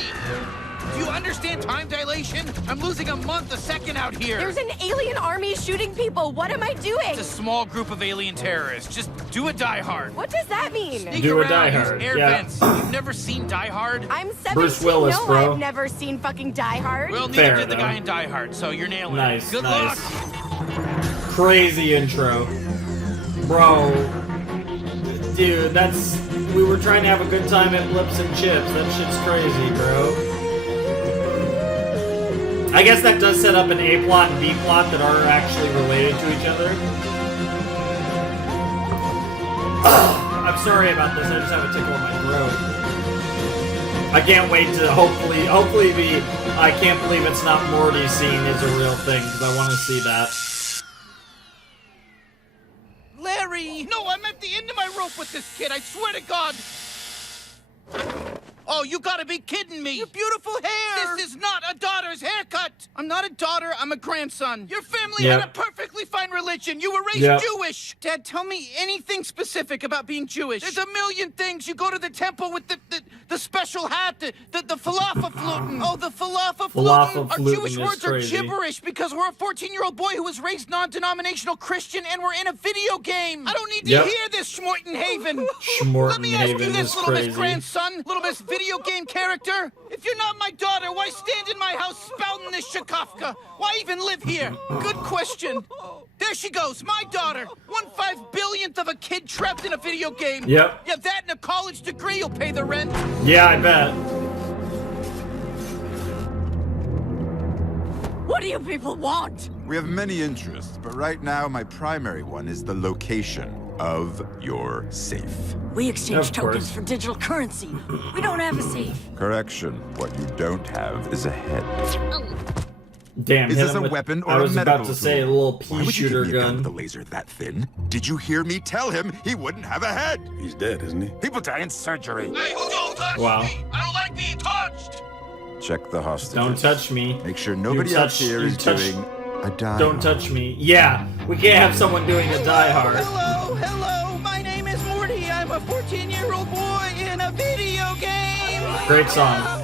Do you understand time dilation? I'm losing a month a second out here. There's an alien army shooting people. What am I doing? It's a small group of alien terrorists. Just do a Die Hard. What does that mean? Sneak Do a around, Die use Hard, air yeah. vents. You've never seen Die Hard? I'm 17. Bruce Willis, no, bro. I've never seen fucking Die Hard. Well, neither Fair, did the though. guy in Die Hard, so you're nailing Nice, it. Good nice. luck. Crazy intro. Bro. Dude, we were trying to have a good time at Blips and Chips. That shit's crazy, bro. I guess that does set up an A plot and B plot that are actually related to each other. I'm sorry about this, I just have a tickle in my throat. I can't wait to hopefully the I can't believe it's not Morty scene is a real thing, because I want to see that. Larry! No, I'm at the end of my rope with this kid, I swear to God! Oh, you gotta be kidding me! Your beautiful hair! This is not a daughter's haircut! I'm not a daughter, I'm a grandson. Your family Yep. had a perfectly fine religion. You were raised Jewish. Dad, tell me anything specific about being Jewish. There's a million things. You go to the temple with the special hat, the falafel flutin. Oh, the falafel flutin. Our Jewish words are gibberish because we're a 14-year-old boy who was raised non-denominational Christian and we're in a video game. I don't need to hear this, Schmortenhaven. Let me ask you this, little Miss Grandson, little Miss Video Game character. If you're not my daughter, why stand in my house spouting this shakafka? Why even live here? Good question. There she goes, my daughter. 1/5 billionth of a kid trapped in a video game. Yep. Yeah, that and a college degree will pay the rent. Yeah, I bet. What do you people want? We have many interests, but right now my primary one is the location of your safe. We exchange tokens for digital currency. We don't have a safe. Correction. What you don't have is a head. Damn, is this a weapon or I was a medical about to say a little pea shooter gun. With a laser that thin? Did you hear me tell him he wouldn't have a head? He's dead, isn't he? People die in surgery. Hey, don't touch me! I don't like being touched! Check the hostages. Don't touch me. Make sure nobody else here is doing a die. Don't touch me. Yeah, we can't have someone doing a Die Hard. Hello, my name is Morty. I'm a 14-year-old boy in a video game. Great song.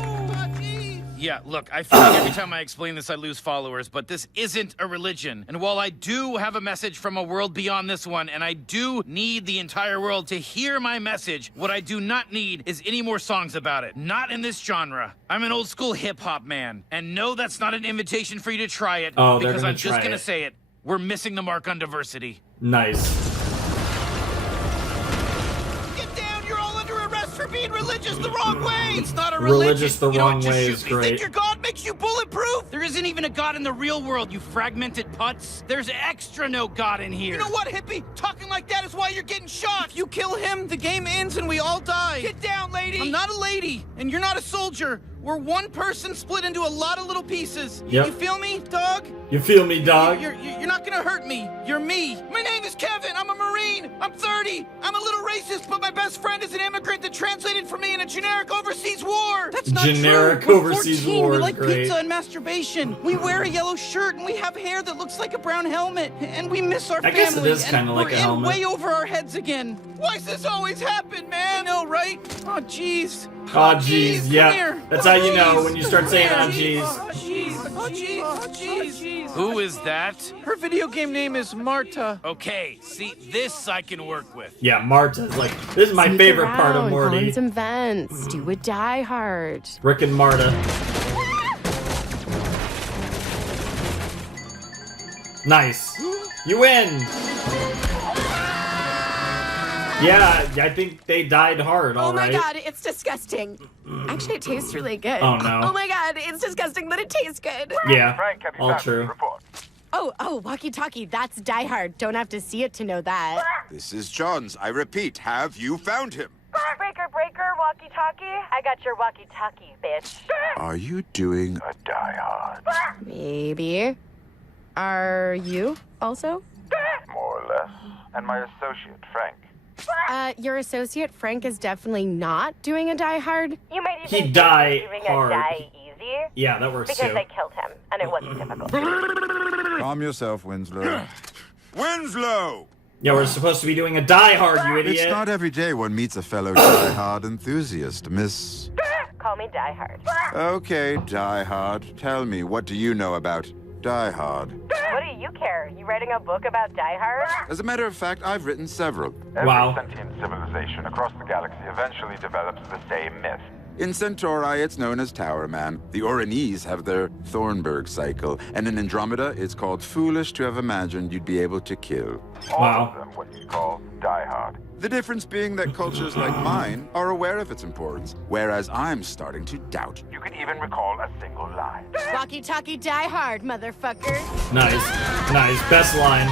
Yeah, look, I feel like every time I explain this, I lose followers, but this isn't a religion. And while I do have a message from a world beyond this one, and I do need the entire world to hear my message, what I do not need is any more songs about it. Not in this genre. I'm an old school hip-hop man. And no, that's not an invitation for you to try it, because I'm just gonna say it. We're missing the mark on diversity. Nice. For being religious the wrong way. It's not a religion. Religious the wrong way is great. Think your God makes you bulletproof? There isn't even a God in the real world, you fragmented putz. There's extra no God in here. You know what, hippie? Talking like that is why you're getting shot. If you kill him, the game ends and we all die. Get down, lady. I'm not a lady, and you're not a soldier. We're one person split into a lot of little pieces. Yep. You feel me, dog? You feel me, dog? You're not gonna hurt me. You're me. My name is Kevin. I'm a Marine. I'm 30. I'm a little racist, but my best friend is an immigrant that translated for me in a generic overseas war. That's not generic true. overseas 14. war. We like great. pizza and masturbation. We wear a yellow shirt and we have hair that looks like a brown helmet. And we miss our family. I guess it is kind of like a helmet. We're in way over our heads again. Why's this always happen, man? I know, right? Oh, jeez. Oh, jeez. Yeah. Here. That's how you know when you start saying, oh, jeez. Oh, jeez. Oh, jeez. Oh, jeez. Who is that? Her video game name is Marta. Okay, see, this I can work with. Yeah, Marta's like, this is my favorite part of Morty. Go on some vents. Do a Die Hard. Rick and Marta. Nice. You win. Yeah, I think they died hard, all right. Oh my god, it's disgusting. Actually, it tastes really good. Oh no. Oh my god, it's disgusting, but it tastes good. Yeah, all true. Oh, walkie-talkie, that's Die Hard. Don't have to see it to know that. This is John's. I repeat, have you found him? Breaker, walkie-talkie. I got your walkie-talkie, bitch. Are you doing a Die Hard? Maybe. Are you also? More or less. And my associate, Frank. Your associate, Frank, is definitely not doing a Die Hard. You might even He'd die doing hard. a die easy. Yeah, that works because too. they killed him, and it wasn't difficult. Calm yourself, Winslow. Winslow! Yeah, we're supposed to be doing a Die Hard, you idiot. It's not every day one meets a fellow Die Hard enthusiast, Miss... Call me Die Hard. Okay, Die Hard. Tell me, what do you know about Die Hard? What do you care? You writing a book about Die Hard? As a matter of fact, I've written several. Every sentient civilization across the galaxy eventually develops the same myth. In Centauri, it's known as Tower Man. The Oranese have their Thornburg cycle, and in Andromeda, it's called foolish to have imagined you'd be able to kill. All of them what you call Die Hard. The difference being that cultures like mine are aware of its importance, whereas I'm starting to doubt. You can even recall a single line. Walkie-talkie Die Hard, motherfucker. Nice, best line.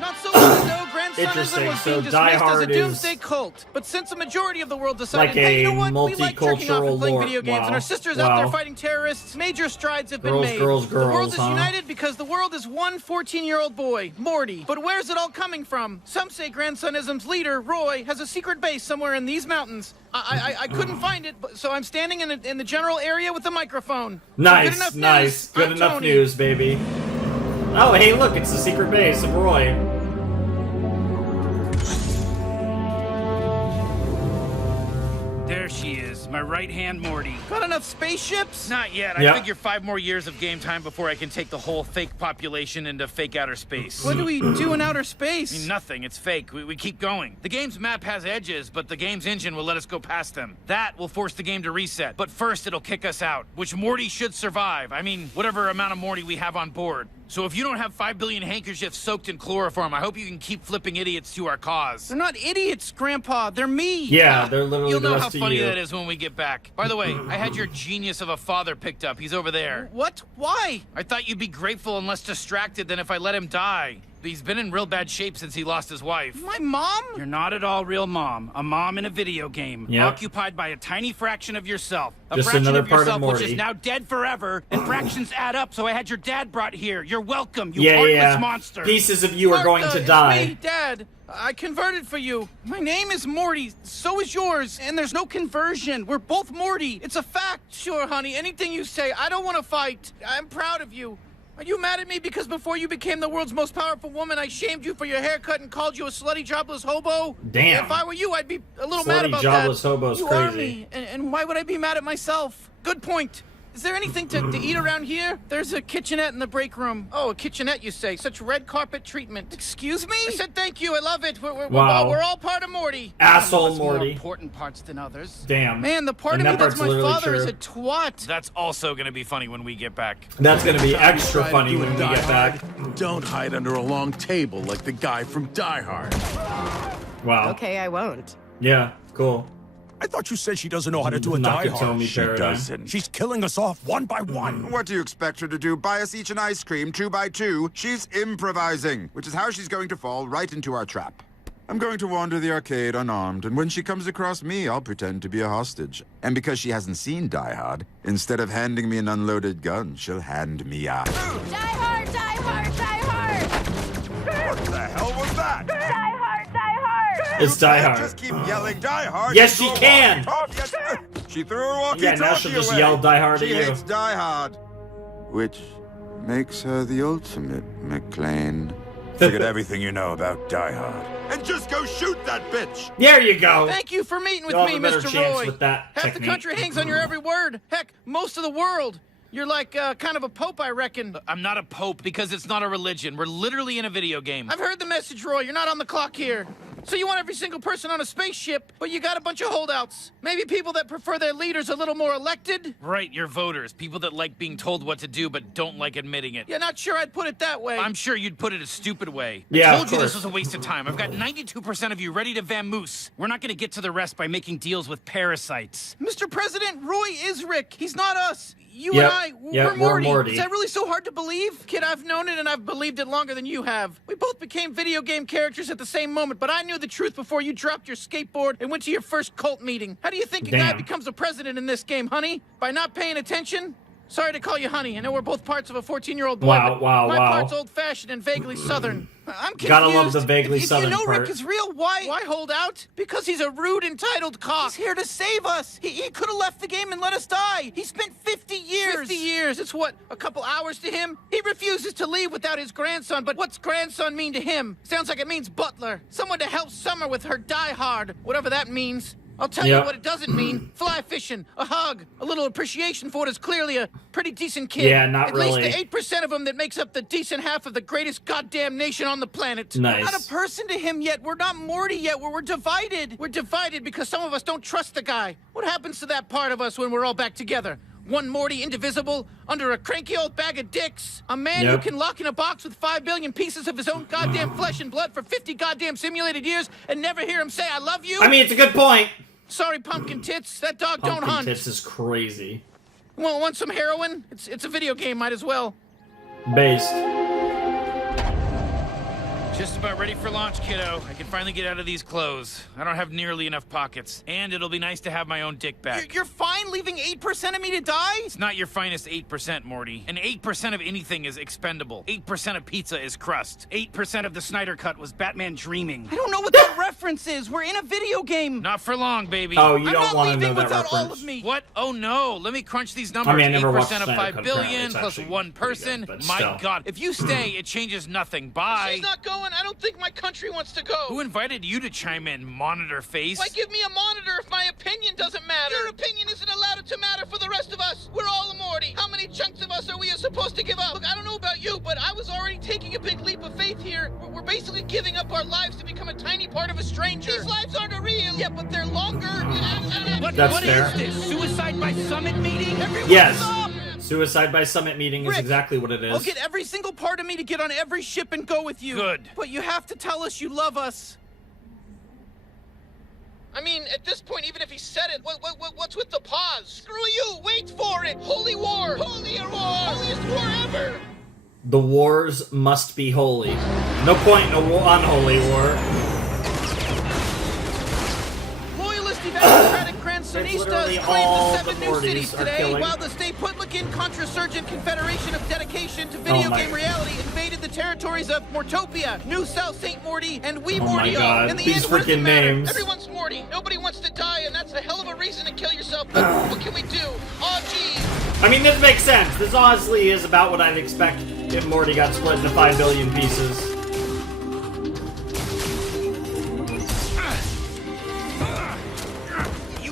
Not so long ago, grandsonism Interesting. was So being Die dismissed as a Hard doomsday is cult. But since a majority of the world decided, like hey, you a know what? We like jerking off and playing multicultural video games, wow. and our sisters out there Wow. fighting terrorists, major strides have been Girls, made. girls, The world girls, is huh? united because the world is one 14-year-old boy, Morty. But where's it all coming from? Some say grandsonism's leader, Roy, has a secret base somewhere in these mountains. I couldn't find it, so I'm standing in the general area with a microphone. Nice, Good enough news. Good I'm enough Tony. news, baby. Oh, hey, look, it's the secret base of Roy. There she is, my right-hand Morty. Got enough spaceships? Not yet. Yep. I figure 5 more years of game time before I can take the whole fake population into fake outer space. What do we do in outer I space? mean, nothing. It's fake. We keep going. The game's map has edges, but the game's engine will let us go past them. That will force the game to reset. But first, it'll kick us out, which Morty should survive. I mean, whatever amount of Morty we have on board. So if you don't have 5 billion handkerchiefs soaked in chloroform, I hope you can keep flipping idiots to our cause. They're not idiots, Grandpa. They're me. Yeah, they're literally You'll the know how rest of funny you. that is when we get back. By the way, I had your genius of a father picked up. He's over there. What? Why? I thought you'd be grateful and less distracted than if I let him die. He's been in real bad shape since he lost his wife. My mom? You're not at all real mom. A mom in a video game. Yep. Occupied by a tiny fraction of yourself. A Just fraction another of part of yourself which Morty. is now dead forever, and fractions add up, so I had your dad brought here. You're welcome, you Yeah, heartless yeah. monster. Pieces of you are going to It's die. me, Dad. I converted for you. My name is Morty. So is yours. And there's no conversion. We're both Morty. It's a fact. Sure, honey. Anything you say. I don't want to fight. I'm proud of you. Are you mad at me because before you became the world's most powerful woman, I shamed you for your haircut and called you a slutty, jobless hobo? Damn. If I were you, I'd be a little Slutty, mad about that. jobless hobo's you are crazy. me. And why would I be mad at myself? Good point. Is there anything to eat around here? There's a kitchenette in the break room. Oh, a kitchenette, you say? Such red carpet treatment. Excuse me? I said thank you. I love it. Wow. We're all part of Morty. Asshole Some of us Morty. More important parts than others. Damn. Man, the part And of me that that's part's my literally father is true. a twat. That's also gonna be funny when we get back. That's gonna be extra funny when we get back. Don't hide under a long table like the guy from Die Hard. Wow. Okay, I won't. Yeah, cool. I thought you said she doesn't know how to do a Die Hard. Nakatomi She paradigm. doesn't. She's killing us off one by one. What do you expect her to do? Buy us each an ice cream 2 by 2? She's improvising, which is how she's going to fall right into our trap. I'm going to wander the arcade unarmed, and when she comes across me, I'll pretend to be a hostage. And because she hasn't seen Die Hard, instead of handing me an unloaded gun, she'll hand me a... Die hard, die hard, die hard! What the hell was that? Die hard, die hard! It's Die Hard. Just keep yelling Die Hard. Yes, she can. She threw her walkie-talkie Yeah, now she'll just away. yell Die Hard She at you. hates Die Hard. Which makes her the ultimate McClane. Forget everything you know about Die Hard. And just go shoot that bitch! There you go. Thank you for meeting with You'll me, have a better Mr. chance Roy. with that Half technique. the country hangs on your every word. Heck, most of the world. You're like kind of a pope, I reckon. I'm not a pope because it's not a religion. We're literally in a video game. I've heard the message, Roy. You're not on the clock here. So you want every single person on a spaceship, but you got a bunch of holdouts. Maybe people that prefer their leaders a little more elected? Right, you're voters. People that like being told what to do but don't like admitting it. Yeah, not sure I'd put it that way. I'm sure you'd put it a stupid way. Yeah, I of told you this course. was a waste of time. I've got 92% of you ready to vamoose. We're not going to get to the rest by making deals with parasites. Mr. President, Roy is Rick. He's not us. You Yep. and I, Yep, we're Morty. we're Morty. Is that really so hard to believe? Kid, I've known it and I've believed it longer than you have. We both became video game characters at the same moment, but I knew the truth before you dropped your skateboard and went to your first cult meeting. How do you think a guy Damn. becomes a president in this game, honey? By not paying attention? Sorry to call you honey. I know we're both parts of a 14-year-old boy, Wow, but wow, my wow. part's old-fashioned and vaguely southern. I'm confused. Gotta love the vaguely if southern you know part. Rick is real, why hold out? Because he's a rude, entitled cock. He's here to save us. He could have left the game and let us die. He spent 50 years. 50 years. It's what, a couple hours to him? He refuses to leave without his grandson, but what's grandson mean to him? Sounds like it means butler. Someone to help Summer with her die hard, whatever that means. I'll tell Yep. you what it doesn't mean. Fly fishing, a hug, a little appreciation for what is clearly a pretty decent kid. Yeah, not At really. least the 8% of him that makes up the decent half of the greatest goddamn nation on the planet. Nice. We're not a person to him yet. We're not Morty yet. We're divided. We're divided because some of us don't trust the guy. What happens to that part of us when we're all back together? One Morty indivisible, under a cranky old bag of dicks. A man who Yep. can lock in a box with 5 billion pieces of his own goddamn flesh and blood for 50 goddamn simulated years and never hear him say, I love you? I mean, it's a good point. Sorry, pumpkin tits. That dog don't Pumpkin hunt. Tits is crazy. Want some heroin? It's a video game, might as well. Based. Just about ready for launch, kiddo. I can finally get out of these clothes. I don't have nearly enough pockets. And it'll be nice to have my own dick back. You're fine leaving 8% of me to die? It's not your finest 8%, Morty. And 8% of anything is expendable. 8% of pizza is crust. 8% of the Snyder Cut was Batman dreaming. I don't know what that reference is. We're in a video game. Not for long, baby. Oh, you I'm don't not want to leaving know that without all reference. of me. What? Oh no, let me crunch these numbers. I mean, I never 8% watched of Snyder 5 Cut, billion apparently. It's plus actually one person. pretty good, My but still. God, if you stay, it changes nothing. Bye. She's not going. I don't think my country wants to go. Who invited you to chime in, monitor face? Why give me a monitor if my opinion doesn't matter? Your opinion isn't allowed to matter for the rest of us. We're all Morty. How many chunks of us are we supposed to give up? Look, I don't know about you, but I was already taking a big leap of faith here. We're basically giving up our lives to become a tiny part of a stranger. These lives aren't real. Yeah, but they're longer. That's fair. What is this? Suicide by Summit meeting? Everyone Yes. stop! Suicide by Summit meeting is Rick, exactly what it is. I'll get every single part of me to get on every ship and go with you. Good. But you have to tell us you love us. I mean, at this point, even if he said it, what's with the pause? Screw you! Wait for it! Holy war! Holier war! Holiest war ever! The wars must be holy. No point in a unholy war. Loyalist evangelical Gransonistas literally claimed all the 7 the new Mortys cities are today, killing. while the Stay-Putlican Contrasurgent Confederation of Dedication to Video Game Reality invaded the territories of Mortopia, New South St. Morty, and Wee Oh my Mortio. God, In the these end, what does it freaking matter? names. Everyone's Morty. Nobody wants to die, and that's a hell of a reason to kill yourself. But what can we do? Oh, geez. I mean, this makes sense. This honestly is about what I'd expect if Morty got split into 5 billion pieces.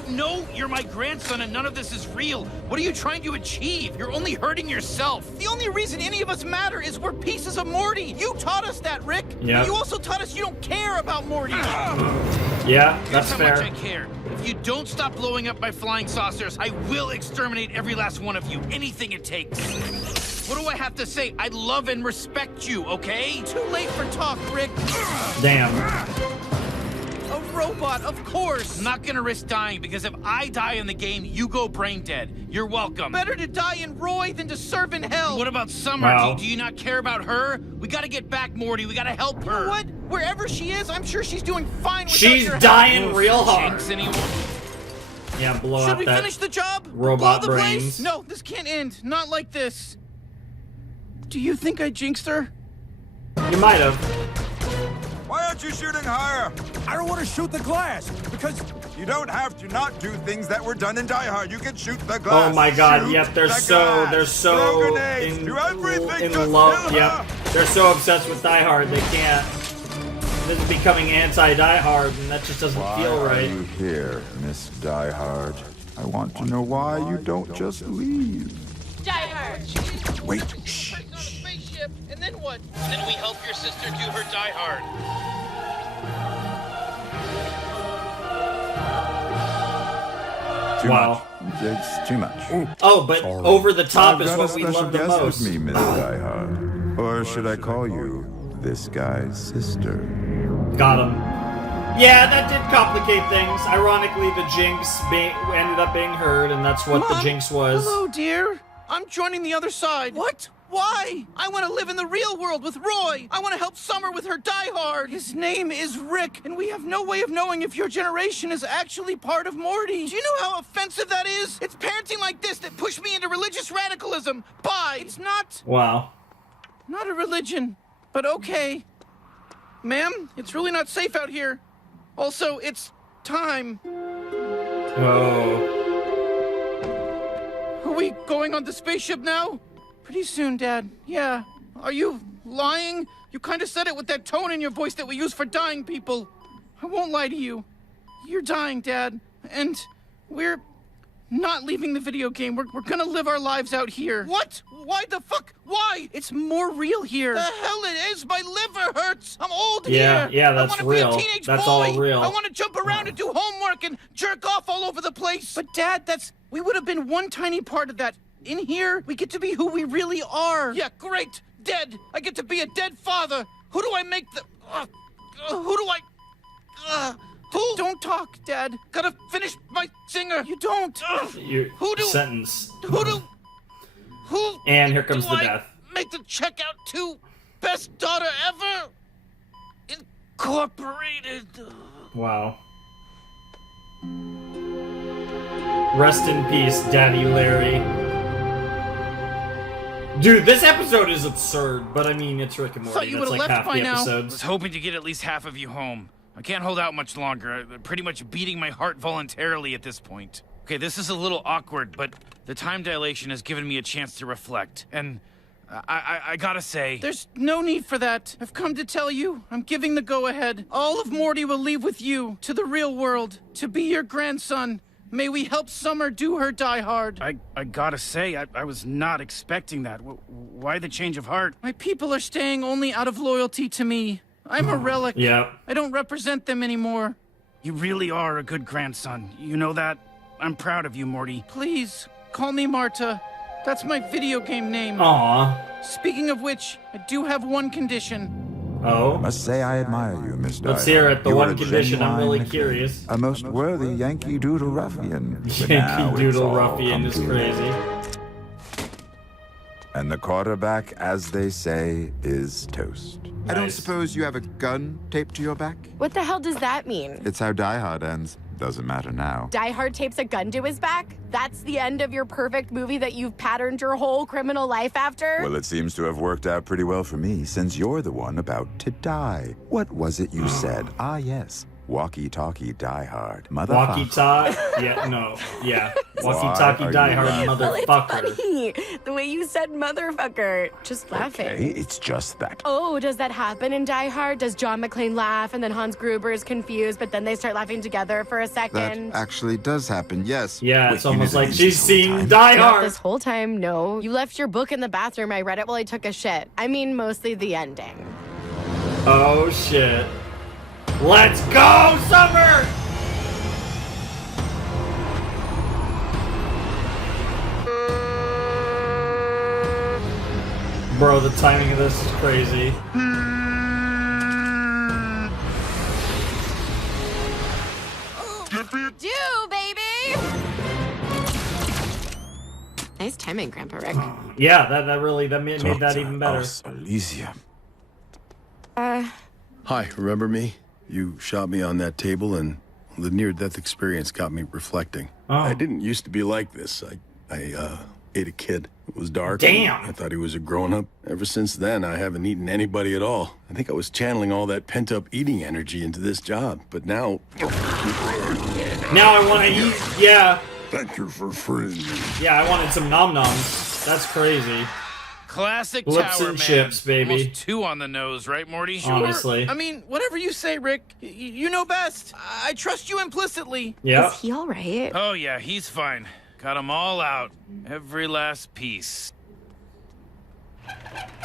No, you're my grandson and none of this is real. What are you trying to achieve? You're only hurting yourself. The only reason any of us matter is we're pieces of Morty. You taught us that, Rick. Yep. You also taught us you don't care about Morty. Yeah, that's Here's how fair. much I care. If you don't stop blowing up my flying saucers, I will exterminate every last one of you. Anything it takes. What do I have to say? I love and respect you, okay? Too late for talk, Rick. Damn. A robot, of course. I'm not gonna risk dying because if I die in the game, you go brain dead. You're welcome. Better to die in Roy than to serve in hell. What about Summer? Wow. Do you not care about her? We gotta get back, Morty. We gotta help her. You know what? Wherever she is, I'm sure she's doing fine without She's your dying help. real hard. Jinx anyone? Yeah, blow Should up we that finish the job? robot Blow the brains. place? No, this can't end. Not like this. Do you think I jinxed her? You might have. Why aren't you shooting higher? I don't want to shoot the glass because You don't have to not do things that were done in Die Hard. You can shoot the glass. Oh my God! Shoot Yep, they're the so glass. Throw grenades. in Do everything. in Just love. kill Yep, her. they're so obsessed with Die Hard they can't. This is becoming anti-Die Hard, and that just doesn't feel Why right. are you here, Miss Die Hard? I want to know why you don't just leave. Die Hard. Wait, shh. Spaceship, and then what? Then we help your sister do her Die Hard. Too Wow. much. It's too much. Oh, but over the top I've is got what a we special love the guest most. with me, Miss Die Hard. Or should I call you this guy's sister? Got him. Yeah, that did complicate things. Ironically, the Jinx ended up being heard, and that's what the Mom? Jinx was. Hello, dear. I'm joining the other side. What? Why? I want to live in the real world with Roy. I want to help Summer with her Die Hard. His name is Rick, and we have no way of knowing if your generation is actually part of Morty. Do you know how offensive that is? It's parenting like this that pushed me into religious radicalism. Bye. It's not Wow. a religion, but okay. Ma'am, it's really not safe out here. Also, it's time. Oh. Are we going on the spaceship now? Pretty soon, Dad. Yeah. Are you lying? You kind of said it with that tone in your voice that we use for dying people. I won't lie to you. You're dying, Dad. And we're not leaving the video game. We're gonna live our lives out here. What? Why the fuck? Why? It's more real here. The hell it is. My liver hurts. I'm old Yeah, here. yeah, that's I want to real. be a teenage That's boy. all real. I want to jump around and do homework and jerk off all over the place. But Dad, we would have been one tiny part of that. In here, we get to be who we really are. Yeah, great. Dead. I get to be a dead father. Who do I make the... who do I... who? Don't talk, Dad. Gotta finish my singer. You don't. Your Who do... sentence. Who... And here comes do the I death. make the checkout to best daughter ever? Incorporated. Wow. Rest in peace, Daddy Larry. Dude, this episode is absurd, but I mean, it's Rick and Morty. Thought you That's would've like left half by the now. I episodes. was hoping to get at least half of you home. I can't hold out much longer. I'm pretty much beating my heart voluntarily at this point. Okay, this is a little awkward, but the time dilation has given me a chance to reflect. And I gotta say... There's no need for that. I've come to tell you, I'm giving the go-ahead. All of Morty will leave with you, to the real world, to be your grandson. May we help Summer do her Die Hard. I gotta say, I was not expecting that. Why the change of heart? My people are staying only out of loyalty to me. I'm a relic. Yeah. I don't represent them anymore. You really are a good grandson. You know that? I'm proud of you, Morty. Please, call me Marta. That's my video game name. Aww. Speaking of which, I do have one condition. Oh? I must say I admire you, Miss Let's Dyer. hear it. The You are one a condition. I'm really genuine curious. A most worthy Yankee Doodle ruffian. But now Yankee it's Doodle all ruffian come is to an crazy. end. And the quarterback, as they say, is toast. I don't suppose you have a gun taped to your back? What the hell does that mean? It's how Die Hard ends. Doesn't matter now. Die Hard tapes a gun to his back? That's the end of your perfect movie that you've patterned your whole criminal life after? Well, it seems to have worked out pretty well for me, since you're the one about to die. What was it you said? Ah, yes. Walkie-talkie Die Hard. Motherfucker. Walkie-talkie? Yeah, no. Yeah. Walkie-talkie Why are Die you Hard, laughing? Well, it's motherfucker. funny. The way you said motherfucker. Just laughing. Okay, it's just that. Oh, does that happen in Die Hard? Does John McClane laugh and then Hans Gruber is confused, but then they start laughing together for a That second? actually does happen, yes. Yeah, Wait, it's you almost knew that like these she's this whole seen time? Die Not Hard. this whole time, no. You left your book in the bathroom. I read it while I took a shit. I mean, mostly the ending. Oh, shit. Let's go, Summer! Bro, the timing of this is crazy. Do, baby! Nice timing, Grandpa Rick. Yeah, that really made that even better. Alicia. Hi, remember me? You shot me on that table, and the near-death experience got me reflecting. Oh. I didn't used to be like this. I ate a kid. It was dark. Damn. I thought he was a grown-up. Ever since then, I haven't eaten anybody at all. I think I was channeling all that pent-up eating energy into this job, but now... Now I want to eat. Yeah. Thank you for freeing me. Yeah, I wanted some nom-noms. That's crazy. Classic Lips Tower and Man. chips, baby. Almost 2 on the nose, right, Morty? Honestly. I mean, whatever you say, Rick. You know best. I trust you implicitly. Yeah. Is he all right? Oh, yeah, he's fine. Got them all out. Every last piece.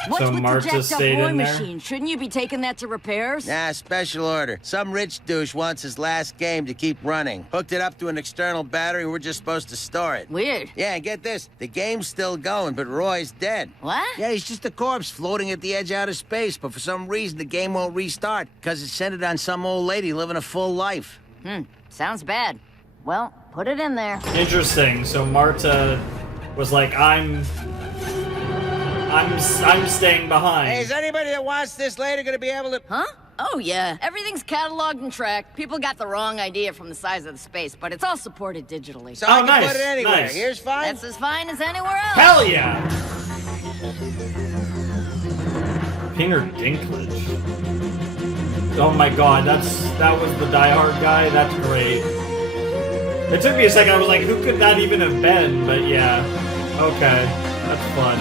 What's So with Marta the jacked up stayed war in there? machine? Shouldn't you be taking that to repairs? Nah, special order. Some rich douche wants his last game to keep running. Hooked it up to an external battery, we're just supposed to store it. Weird. Yeah, and get this. The game's still going, but Roy's dead. What? Yeah, he's just a corpse floating at the edge out of space, but for some reason the game won't restart, because it's centered on some old lady living a full life. Sounds bad. Well, put it in there. Interesting. So Marta was like, I'm staying behind. Hey, is anybody that wants this later gonna be able to... Huh? Oh, yeah. Everything's cataloged and tracked. People got the wrong idea from the size of the space, but it's all supported digitally. So I can nice, put it anywhere. nice. Here's fine. That's as fine as anywhere else. Hell yeah! Peter Dinklage. Oh my god, that was the Die Hard guy? That's great. It took me a second, I was like, who could that even have been? But yeah. Okay. That's fun.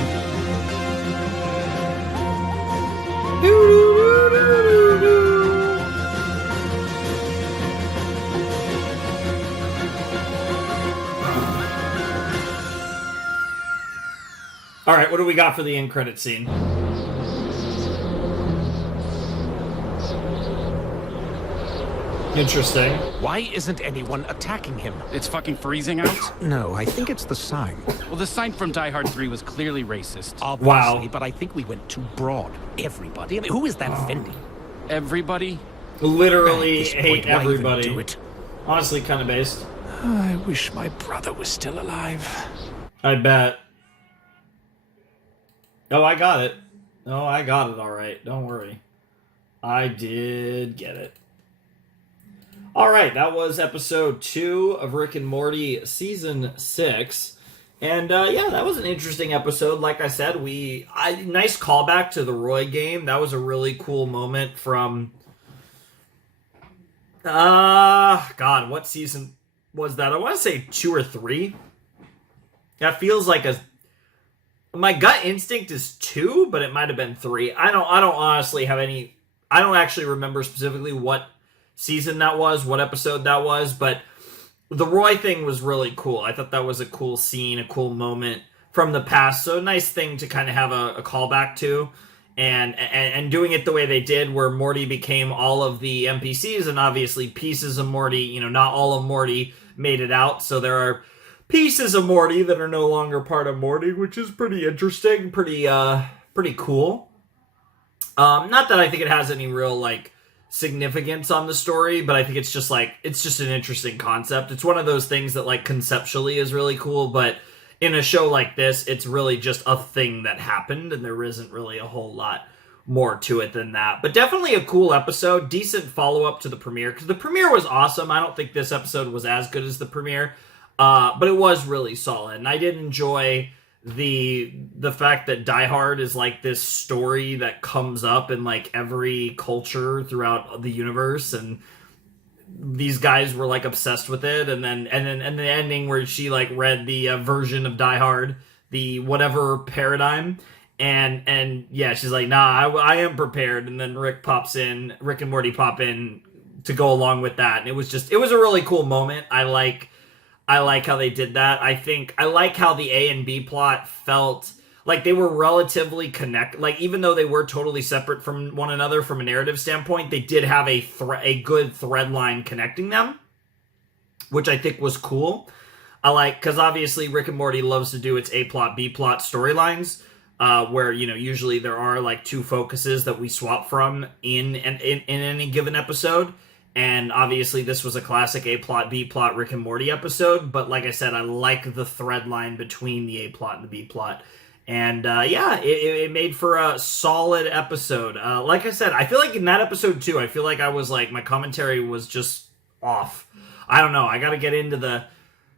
Alright, what do we got for the end credit scene? Interesting. Why isn't anyone attacking him? It's fucking freezing out? No, I think it's the sign. Well, the sign from Die Hard 3 was clearly racist. Obviously, but I think we went too broad. Everybody. I mean, who is that offending? Everybody? Literally At this point, hate why even everybody. do it? Honestly, kind of based. I wish my brother was still alive. I bet. Oh, I got it. Oh, I got it alright. Don't worry. I did get it. All right, that was episode 2 of Rick and Morty season 6. And yeah, that was an interesting episode. Like I said, nice callback to the Roy game. That was a really cool moment from God, what season was that? I want to say 2 or 3. That feels like my gut instinct is 2, but it might have been 3. I don't honestly have any. I don't actually remember specifically what season that was, what episode that was, but the Roy thing was really cool. I thought that was a cool scene, a cool moment from the past. So a nice thing to kind of have a callback to, and doing it the way they did, where Morty became all of the NPCs, and obviously pieces of Morty. Not all of Morty made it out, so there are pieces of Morty that are no longer part of Morty, which is pretty interesting, pretty cool. Not that I think it has any real significance on the story, but I think it's just an interesting concept. It's one of those things that conceptually is really cool, but in a show like this, it's really just a thing that happened, and there isn't really a whole lot more to it than that. But definitely a cool episode, decent follow-up to the premiere, because the premiere was awesome. I don't think this episode was as good as the premiere, but it was really solid, and I did enjoy the fact that Die Hard is this story that comes up in every culture throughout the universe, and these guys were obsessed with it, and then the ending where she read the version of Die Hard, the whatever paradigm, and yeah, she's nah, I am prepared, and then Rick and Morty pop in to go along with that, and it was a really cool moment. I like how they did that. I like how the A and B plot felt like they were relatively connected. Even though they were totally separate from one another from a narrative standpoint, they did have a good thread line connecting them, which I think was cool. Because obviously Rick and Morty loves to do its A plot, B plot storylines, where, usually there are 2 focuses that we swap from in any given episode. And obviously this was a classic A plot, B plot Rick and Morty episode, but like I said, I like the thread line between the A plot and the B plot. And yeah, it made for a solid episode. Like I said, I feel like in that episode too, I feel like I was my commentary was just off. I don't know, I gotta get into the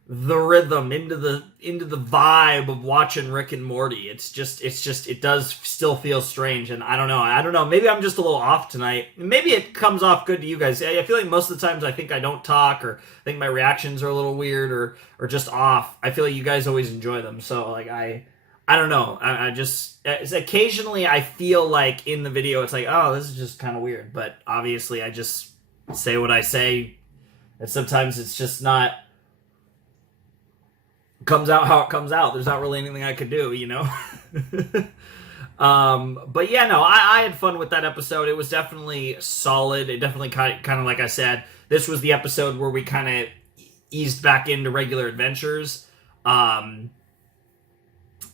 rhythm, into the vibe of watching Rick and Morty. It does still feel strange, and I don't know, maybe I'm just a little off tonight. Maybe it comes off good to you guys. I feel like most of the times I think I don't talk, or I think my reactions are a little weird, or just off. I feel like you guys always enjoy them, so I don't know, I just occasionally I feel like in the video it's oh, this is just kind of weird, but obviously I just say what I say, and sometimes it's just not comes out how it comes out. There's not really anything I could do, but yeah, no, I had fun with that episode. It was definitely solid. It definitely kind of like I said, this was the episode where we kind of eased back into regular adventures. And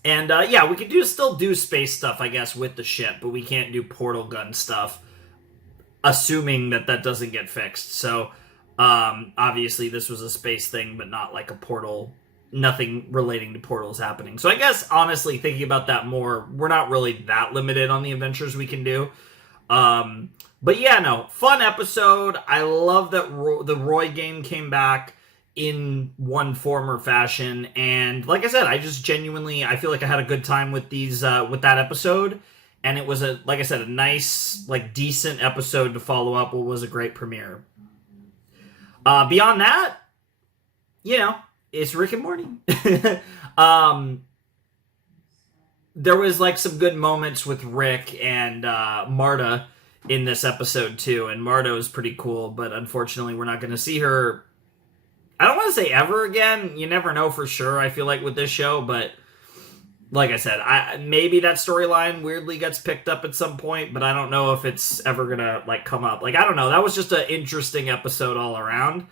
yeah, we could still do space stuff, I guess, with the ship, but we can't do portal gun stuff, assuming that doesn't get fixed. So obviously this was a space thing, but not a portal. Nothing relating to portals happening. So I guess, honestly, thinking about that more, we're not really that limited on the adventures we can do. But yeah, no, fun episode. I love that the Roy game came back in one form or fashion. And like I said, I feel like I had a good time with with that episode. And it was like I said, a nice, decent episode to follow up what was a great premiere. Beyond that, it's Rick and Morty. There was some good moments with Rick and Marta in this episode too, and Marta was pretty cool, but unfortunately we're not going to see her, I don't want to say ever again. You never know for sure, I feel like, with this show, but like I said, maybe that storyline weirdly gets picked up at some point, but I don't know if it's ever going to come up. I don't know. That was just an interesting episode all around.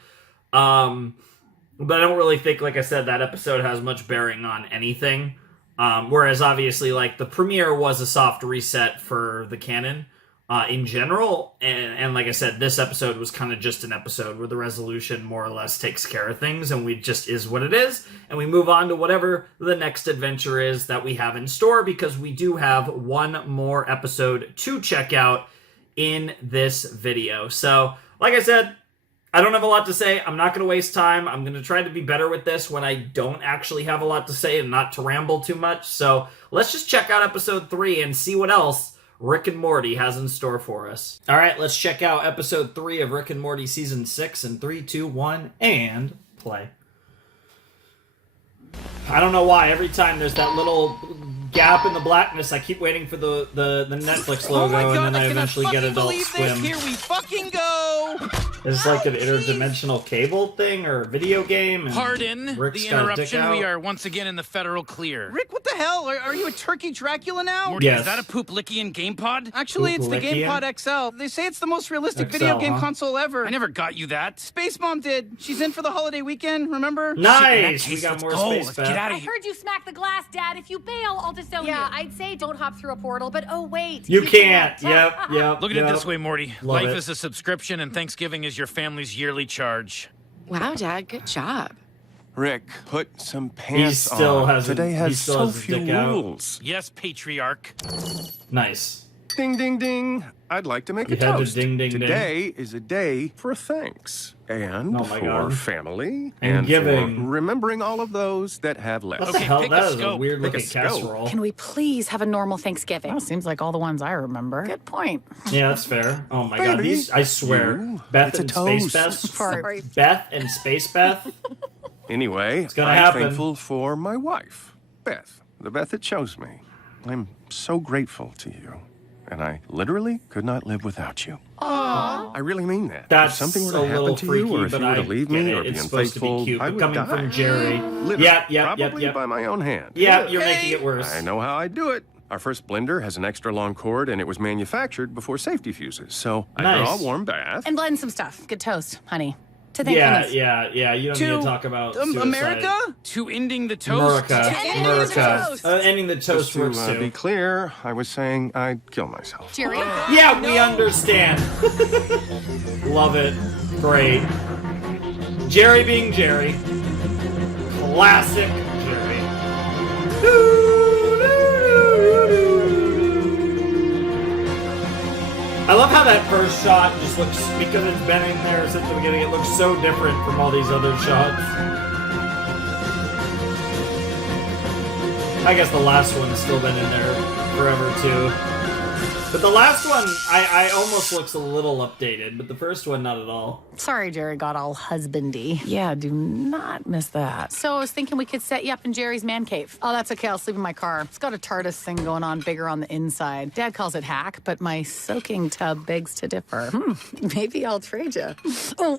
But I don't really think, like I said, that episode has much bearing on anything. Whereas, obviously, the premiere was a soft reset for the canon in general. And like I said, this episode was kind of just an episode where the resolution more or less takes care of things. And we just is what it is. And we move on to whatever the next adventure is that we have in store. Because we do have one more episode to check out in this video. So, like I said, I don't have a lot to say. I'm not going to waste time. I'm going to try to be better with this when I don't actually have a lot to say and not to ramble too much. So let's just check out episode 3 and see what else Rick and Morty has in store for us. All right, let's check out episode 3 of Rick and Morty season 6 in 3, 2, 1, and play. I don't know why. Every time there's that little gap in the blackness, I keep waiting for the Netflix logo, and then I eventually get Adult Swim. Here we fucking go! It's like an interdimensional cable thing or video game. And Pardon Rick's the got a dick interruption. out. We are once again in the federal clear. Rick, what the hell? Are you a turkey Dracula now? Morty, Yes. is that a Pooplickian game pod? Actually, it's the Pooplickian? GamePod XL. They say it's the most realistic XL, video game huh? console ever. I never got you that. Space Mom did. She's in for the holiday weekend, remember? Nice! Shit, in that case, We got let's more go. space Let's Beth. get out I of here. heard you smack the glass, Dad. If you bail, I'll disown you. Yeah, I'd say don't hop through a portal, but oh wait. You can't. Yep. Look at it this way, Morty. Love Life it. is a subscription, and Thanksgiving is your family's yearly charge. Wow, Dad, good job. Rick, put some pants still on. hasn't- Today he has still so has his few dick out. rules. Yes, patriarch. Nice. Ding, ding, ding. I'd like to make You a had to toast. ding, ding, ding. Today is a day for thanks. And Oh my for God. family. And giving. for remembering all of those that have left. What the Okay, hell? pick That a is a scope. weird Pick a looking scope. casserole. Can we please have a normal Thanksgiving? Well, seems like all the ones I remember. Good point. Yeah, that's fair. Oh my God, Baby, these, I swear, you- Beth it's a and Space toast. Beth. Beth and Space Beth. Anyway, gonna I'm happen. thankful for my wife, Beth, the Beth that chose me. I'm so grateful to you. And I literally could not live without you. Aww. I really mean that. That's if something were a to happen little to freaky, you, or if but you were to I leave get me, it. or be It's supposed to be unfaithful, cute, I but would coming die. from Jerry. Literally, Yep, probably by my own hand. Yeah, you're making it worse. I know how I do it. Our first blender has an extra long cord, and it was manufactured before safety fuses. So I draw a Nice. warm bath. And blend some stuff. Good toast, honey. To Yeah, thankfulness. yeah. You don't need to talk about suicide. America? To ending the toast. America. Ending the toast Just to works be too. clear, I was saying I'd kill myself. Jerry? Yeah, we understand. Love it. Great. Jerry being Jerry. Classic Jerry. I love how that first shot just looks, because it's been in there since the beginning, it looks so different from all these other shots. I guess the last one's still been in there forever too. But the last one, I almost looks a little updated, but the first one, not at all. Sorry, Jerry got all husbandy. Yeah, do not miss that. So I was thinking we could set you up in Jerry's man cave. Oh, that's okay. I'll sleep in my car. It's got a TARDIS thing going on bigger on the inside. Dad calls it hack, but my soaking tub begs to differ. Maybe I'll trade you. Oh,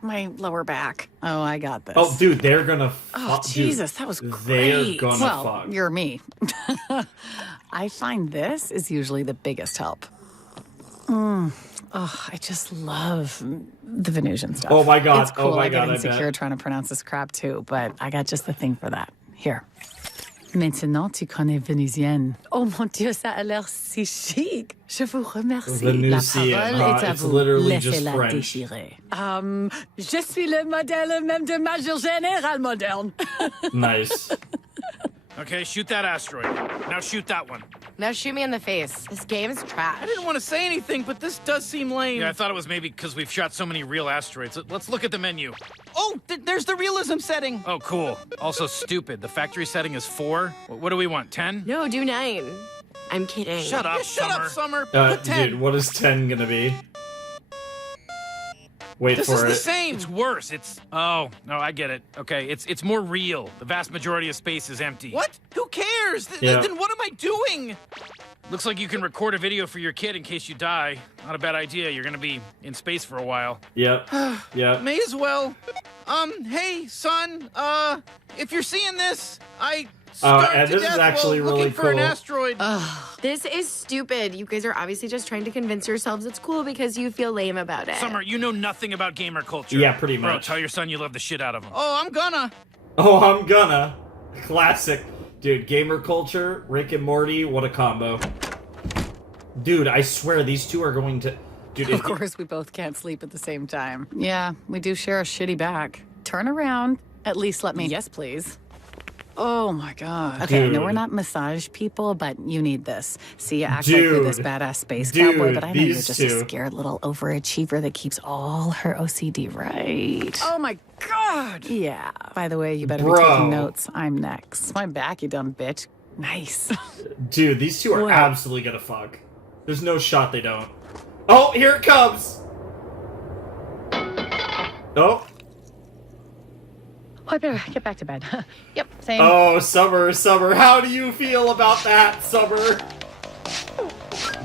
my lower back. Oh, I got this. Oh, dude, they're gonna Oh, fuck. Jesus, dude, that was great. They're gonna well, fuck. you're me. I find this is usually the biggest help. Oh, I just love the Venusian stuff. Oh my God. It's cool. Oh my I get God, I insecure bet. trying to pronounce this crap too, but I got just the thing for that. Here. Maintenant, tu connais vénusienne. Oh mon Dieu, ça a l'air si chic. Je vous remercie. Venusian, La parole huh? est à It's vous. literally just Laissez-la French. déchirer. Je suis le modèle même de Major Général moderne. Nice. Okay, shoot that asteroid. Now shoot that one. Now shoot me in the face. This game's trash. I didn't want to say anything, but this does seem lame. Yeah, I thought it was maybe because we've shot so many real asteroids. Let's look at the menu. Oh, there's the realism setting. Oh, cool. Also stupid. The factory setting is 4. What do we want, 10? No, do 9. I'm kidding. Shut up, Shut Summer. up, Summer. Put 10. Dude, what is 10 gonna be? Wait This for is it. the same. It's worse. Oh, no, I get it. Okay, it's more real. The vast majority of space is empty. What? Who cares? Yeah. Then what am I doing? Looks like you can record a video for your kid in case you die. Not a bad idea. You're gonna be in space for a while. Yep. Yep. May as well. Hey, son. If you're seeing this, I starved and to this is death actually while really looking for an cool. asteroid. This is stupid. You guys are obviously just trying to convince yourselves it's cool because you feel lame about it. Summer, you know nothing about gamer culture. Yeah, pretty Bro, much. tell your son you love the shit out of him. Oh, I'm gonna. Oh, I'm gonna. Classic. Dude, gamer culture, Rick and Morty, what a combo. Dude, I swear these two are going to... Dude, Of course, we both can't sleep at the same time. Yeah, we do share a shitty back. Turn around. At least let me... Yes, please. Oh my god. Okay, I know we're not massage people, but you need this. See, you act like you're this badass space cowboy, but I know you're just a scared little overachiever that keeps all her OCD right. Oh my god! Yeah. By the way, you better be taking notes. I'm next. My back, you dumb bitch. Nice. Dude, these two are absolutely gonna fuck. There's no shot they don't. Oh, here it comes! Oh. I better get back to bed. Yep, same. Oh, Summer, how do you feel about that, Summer?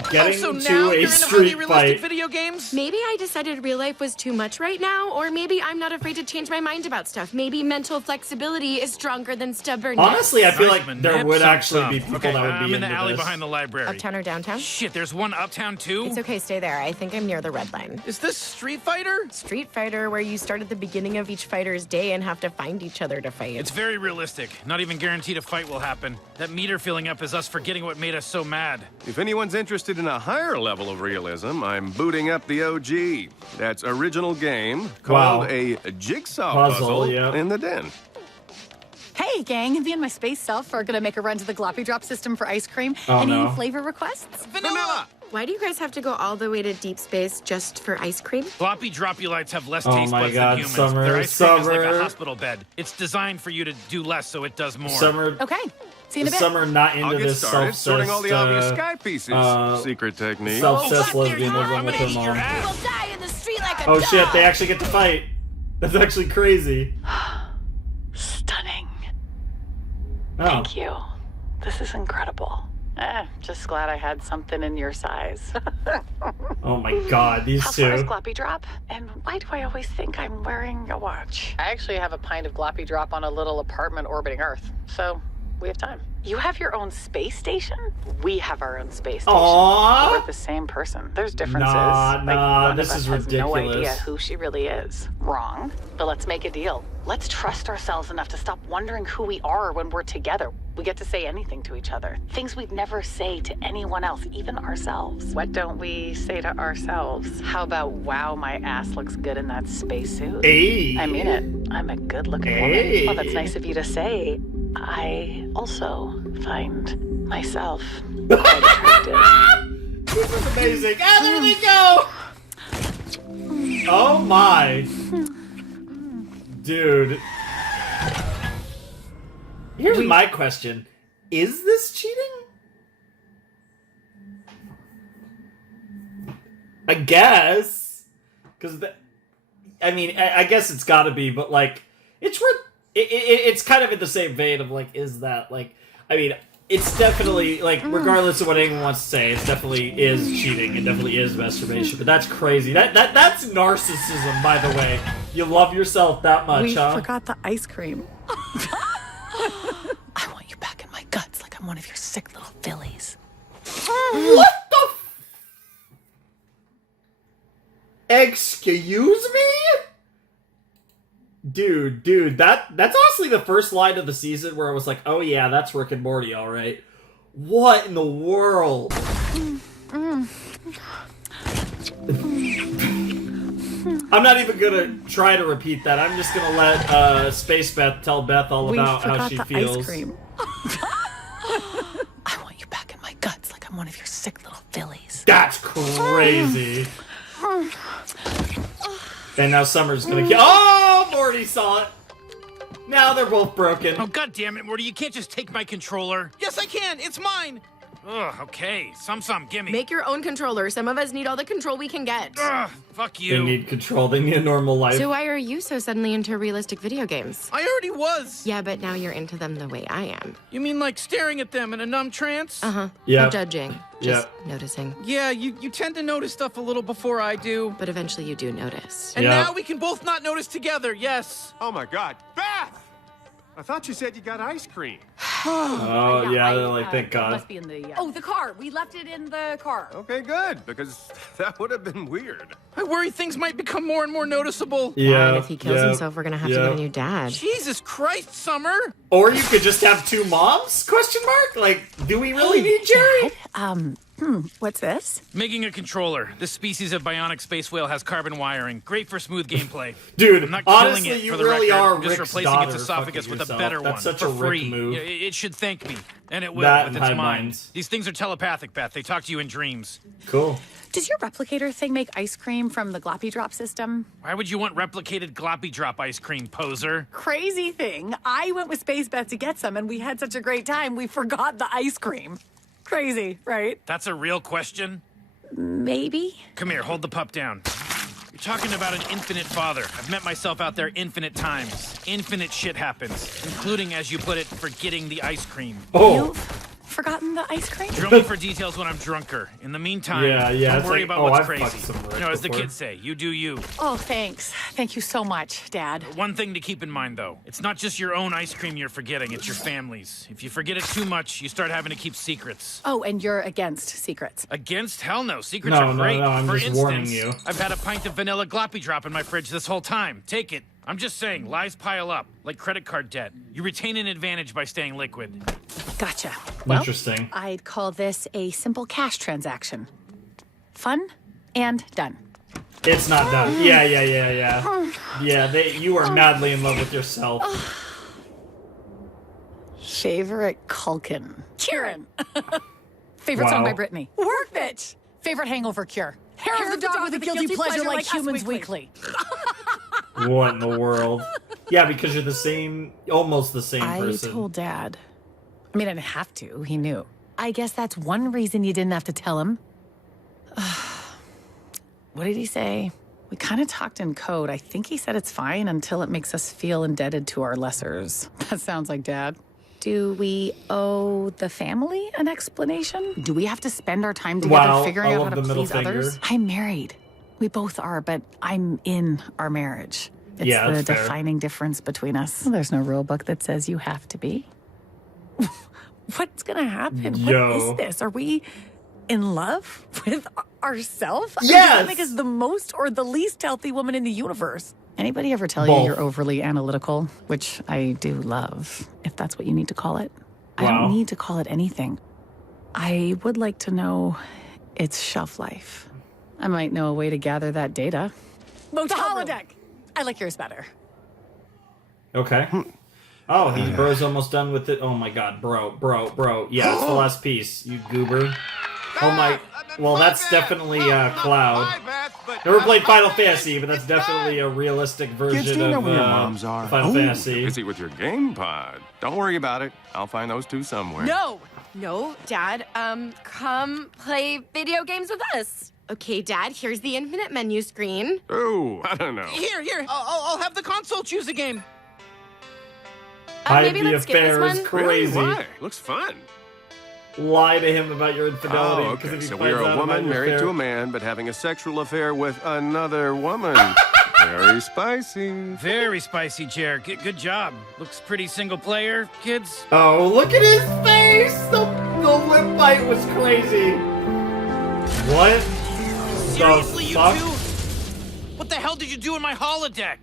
Getting into a street fight. Video games? Maybe I decided real life was too much right now, or maybe I'm not afraid to change my mind about stuff. Maybe mental flexibility is stronger than stubbornness. Honestly, I feel like there would actually be people that would be I'm in the into alley this. behind the library. Uptown or downtown? Shit, there's one uptown too? It's okay, stay there. I think I'm near the red line. Is this Street Fighter? Street Fighter, where you start at the beginning of each fighter's day and have to find each other to fight. It's very realistic. Not even guaranteed a fight will happen. That meter filling up is us forgetting what made us so mad. If anyone's interested in a higher level of realism, I'm booting up the OG. That's original game called a jigsaw puzzle in the den. Hey, gang, me and my space self are gonna make a run to the gloppy drop system for ice cream. Oh, Any no. flavor requests? Vanilla! Why do you guys have to go all the way to deep space just for ice cream? Floppy droppy-lights have less Oh taste my buds God, than humans. Summer, Their ice cream is like Summer. a hospital bed. It's designed for you to do less so it does more. Summer. Okay. See you in a bit. Summer not into I'll get this started sorting all the obvious sky pieces. Secret technique. Self-cessed lesbian living with her mom. We'll die in the street like a Oh shit, they actually get to fight. That's actually crazy. Stunning. Oh. Thank you. This is incredible. Just glad I had something in your size. Oh my god, these How two. far is Gloppy Drop? And why do I always think I'm wearing a watch? I actually have a pint of Gloppy Drop on a little apartment orbiting Earth, so we have time. You have your own space station? We have our own space station. Aww. We're the same person. There's differences. Nah, one this of us is has no ridiculous. idea who she really is. Wrong. But let's make a deal. Let's trust ourselves enough to stop wondering who we are when we're together. We get to say anything to each other. Things we'd never say to anyone else, even ourselves. What don't we say to ourselves? How about, wow, my ass looks good in that spacesuit? Hey. I mean it. I'm a good-looking Hey. woman. Well, that's nice of you to say. I also find myself quite attractive. This is amazing. Ah, there they go! Oh my. Dude. Here's my question. Is this cheating? I guess. Because, I mean, I guess it's gotta be, but, like, it's worth... It's kind of in the same vein of, like, is that, like... I mean, it's definitely, like, regardless of what anyone wants to say, it definitely is cheating. It definitely is masturbation. But that's crazy. That's narcissism, by the way. You love yourself that much, We huh? forgot the ice cream. I want you back in my guts like I'm one of your sick little fillies. What the Excuse me? Dude, that's honestly the first line of the season where I was like, oh yeah, that's Rick and Morty, alright. What in the world? I'm not even gonna try to repeat that. I'm just gonna let Space Beth tell Beth all about how she feels. Ice cream. I want you back in my guts like I'm one of your sick little fillies. That's crazy. And now Summer's gonna kill. Oh, Morty saw it. Now they're both broken. Oh, God damn it, Morty, you can't just take my controller. Yes, I can. It's mine. Ugh, okay. Some, gimme. Make your own controller. Some of us need all the control we can get. Ugh, fuck They you. need control. They need a normal life. So why are you so suddenly into realistic video games? I already was. Yeah, but now you're into them the way I am. You mean like staring at them in a numb trance? Uh-huh. Yeah. No judging. Just noticing. Yeah, you tend to notice stuff a little before I do. But eventually you do notice. And now we can both not notice together, yes. Oh my God, Beth! I thought you said you got ice cream. Oh, yeah, they're like, thank God. Must be in the... Oh, the car. We left it in the car. Okay, good, because that would have been weird. I worry things might become more and more noticeable. Yeah. And if he kills himself, we're gonna have to get a new dad. Jesus Christ, Summer! Or you could just have two moms? Question mark? Like, do we really need Jerry? What's this? Making a controller. This species of bionic space whale has carbon wiring. Great for smooth gameplay. Dude, I'm not honestly, killing it you for the really record. are I'm just Rick's replacing daughter. its esophagus Fuck with yourself. a better That's one such for a Rick free. move. It should thank me, and it will That with and its hive mind. minds. These things are telepathic, Beth. They talk to you in dreams. Cool. Does your replicator thing make ice cream from the gloppy drop system? Why would you want replicated gloppy drop ice cream, poser? Crazy thing. I went with Space Beth to get some, and we had such a great time, we forgot the ice cream. Crazy, right? That's a real question? Maybe. Come here, hold the pup down. You're talking about an infinite father. I've met myself out there infinite times. Infinite shit happens, including, as you put it, forgetting the ice cream. Oh. Forgotten the ice cream? Drill me for details when I'm drunker. In the meantime, Yeah, don't it's worry like, about oh, what's I've crazy. fucked some Rick You know, as the before. kids say, you do you. Oh, thanks. Thank you so much, Dad. One thing to keep in mind, though, it's not just your own ice cream you're forgetting, it's your family's. If you forget it too much, you start having to keep secrets. Oh, and you're against secrets. Against? Hell no. Secrets No, are no, great. no, I'm For just instance, warning you. I've had a pint of vanilla gloppy drop in my fridge this whole time. Take it. I'm just saying, lies pile up, like credit card debt. You retain an advantage by staying liquid. Gotcha. Interesting. I'd call this a simple cash transaction. Fun and done. It's not done. Yeah. Yeah, you are madly in love with yourself. Favorite Culkin. Kieran. Favorite song by Britney. Work, bitch. Favorite hangover cure. Hair of the dog with a guilty pleasure like humans weekly. What in the world? Yeah, because you're the same, almost the same person. I told Dad. I mean, I didn't have to. He knew. I guess that's one reason you didn't have to tell him. What did he say? We kind of talked in code. I think he said it's fine until it makes us feel indebted to our lessers. That sounds like Dad. Do we owe the family an explanation? Do we have to spend our time together figuring out how to please others? I'm married. We both are, but I'm in our marriage. It's the defining difference between us. There's no rule book that says you have to be. What's gonna happen? What is this? Are we in love with ourselves? Yes! Does that make us the most or the least healthy woman in the universe? Anybody ever tell you you're overly analytical? Which I do love, if that's what you need to call it. I don't need to call it anything. I would like to know its shelf life. I might know a way to gather that data. The holodeck! I like yours better. Okay. Oh, he's bro's almost done with it. Oh my god, bro. Yeah, it's the last piece, you goober. Oh my... Well, that's definitely Cloud. Never played Final Fantasy, but that's definitely a realistic version of where your moms are. Final Fantasy. Busy with your game pod. Don't worry about it. I'll find those two somewhere. No, Dad. Come play video games with us. Okay, Dad, here's the infinite menu screen. Oh, I don't know. Here. I'll have the console choose a game. Maybe let's skip this one. Crazy. Really? Why? Looks fun. Lie to him about your infidelity. Oh, because okay. if he So finds we're out a woman about your married affair- to a man, but having a sexual affair with another woman. Very spicy. Very spicy, Jer. Good job. Looks pretty single player, kids. Oh, look at his face! The lip bite was crazy. What? Seriously, you fuck? two? What the hell did you do in my holodeck?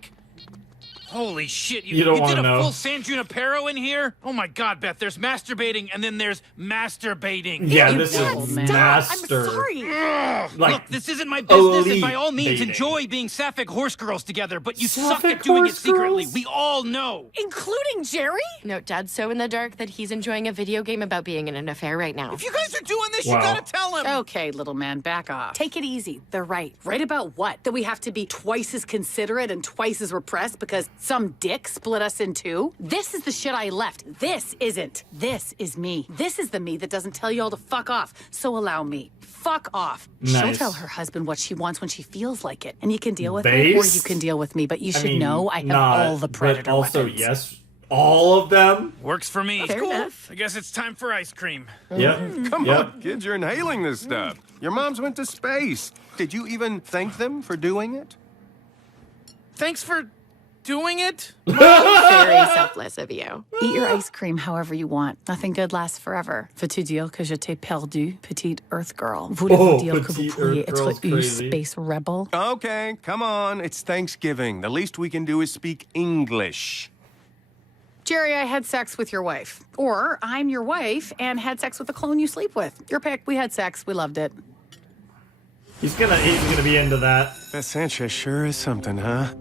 Holy shit, You don't did wanna a know. full San Junipero in here? Oh my god, Beth, there's masturbating and then there's masturbating. Yeah, this is master. I'm sorry. Like, Look, this isn't my business, and by all means, elite enjoy being sapphic horse girls together, but you suck Sapphic at doing it horse secretly. girls? We all know. Including Jerry? No, Dad's so in the dark that he's enjoying a video game about being in an affair right now. If you guys are doing this, Wow. you gotta tell him. Okay, little man, back off. Take it easy. They're right. Right about what? That we have to be twice as considerate and twice as repressed because some dick split us in two? This is the shit I left. This isn't. This is me. This is the me that doesn't tell you all to fuck off. So allow me. Fuck off. She'll Nice. tell her husband what she wants when she feels like it. And you can deal with it Base? or you can deal with me. But you should I mean, know I have not, all the predator but also, weapons. yes, all of them. Works for me. Fair enough. I guess it's time for ice cream. Yep. Come Yep. on, kids, you're inhaling this stuff. Your moms went to space. Did you even thank them for doing it? Thanks for doing it. Very selfless of you. Eat your ice cream however you want. Nothing good lasts forever. Veux-tu dire que je t'ai perdu, petite Earth girl? Voulez-vous dire que vous petite pourriez Earth girl's être une crazy. space rebel? Okay, come on. It's Thanksgiving. The least we can do is speak English. Jerry, I had sex with your wife. Or I'm your wife and had sex with the clone you sleep with. Your pick. We had sex. We loved it. He's gonna be into that. Beth Sanchez sure is something, huh?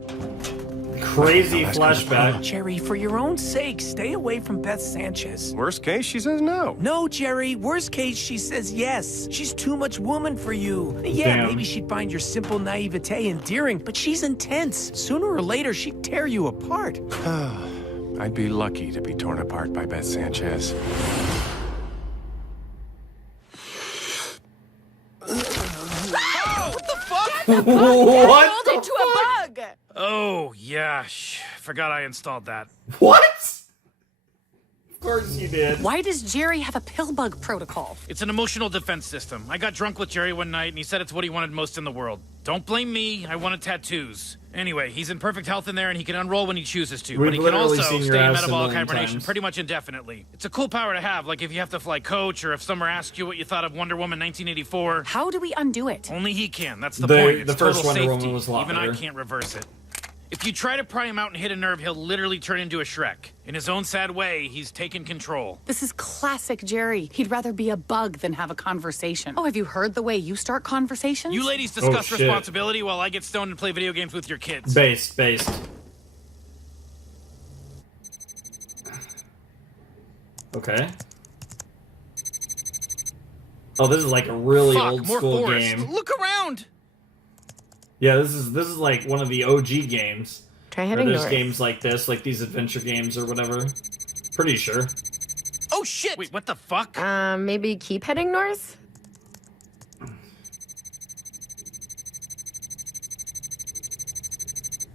Crazy flashback. Jerry, for your own sake, stay away from Beth Sanchez. Worst case, she says no. No, Jerry. Worst case, she says yes. She's too much woman for you. Yeah, Damn. maybe she'd find your simple naivete endearing, but she's intense. Sooner or later, she'd tear you apart. I'd be lucky to be torn apart by Beth Sanchez. What the fuck? What? Rolled into a bug. Oh, yeah. Forgot I installed that. What? Of course you did. Why does Jerry have a pill bug protocol? It's an emotional defense system. I got drunk with Jerry one night, and he said it's what he wanted most in the world. Don't blame me. I wanted tattoos. Anyway, he's in perfect health in there, and he can unroll when he chooses to. We've But he can literally also seen your stay in ass a metabolic million hibernation times. pretty much indefinitely. It's a cool power to have, like if you have to fly coach, or if someone asks you what you thought of Wonder Woman 1984. How do we undo it? Only he can. That's the The- point. It's the first total Wonder safety. Woman was a lot Even I better. can't reverse it. If you try to pry him out and hit a nerve, he'll literally turn into a Shrek. In his own sad way, he's taken control. This is classic Jerry. He'd rather be a bug than have a conversation. Oh, have you heard the way you start conversations? You ladies discuss shit. responsibility while I get stoned and play video games with your kids. Based. Okay. Oh, this is like a really Fuck, old more school forest. game. Look around. Yeah, this is like one of the OG games. Try Or heading there's north. games like this, like these adventure games or whatever. Pretty sure. Oh shit! Wait, what the fuck? Maybe keep heading north?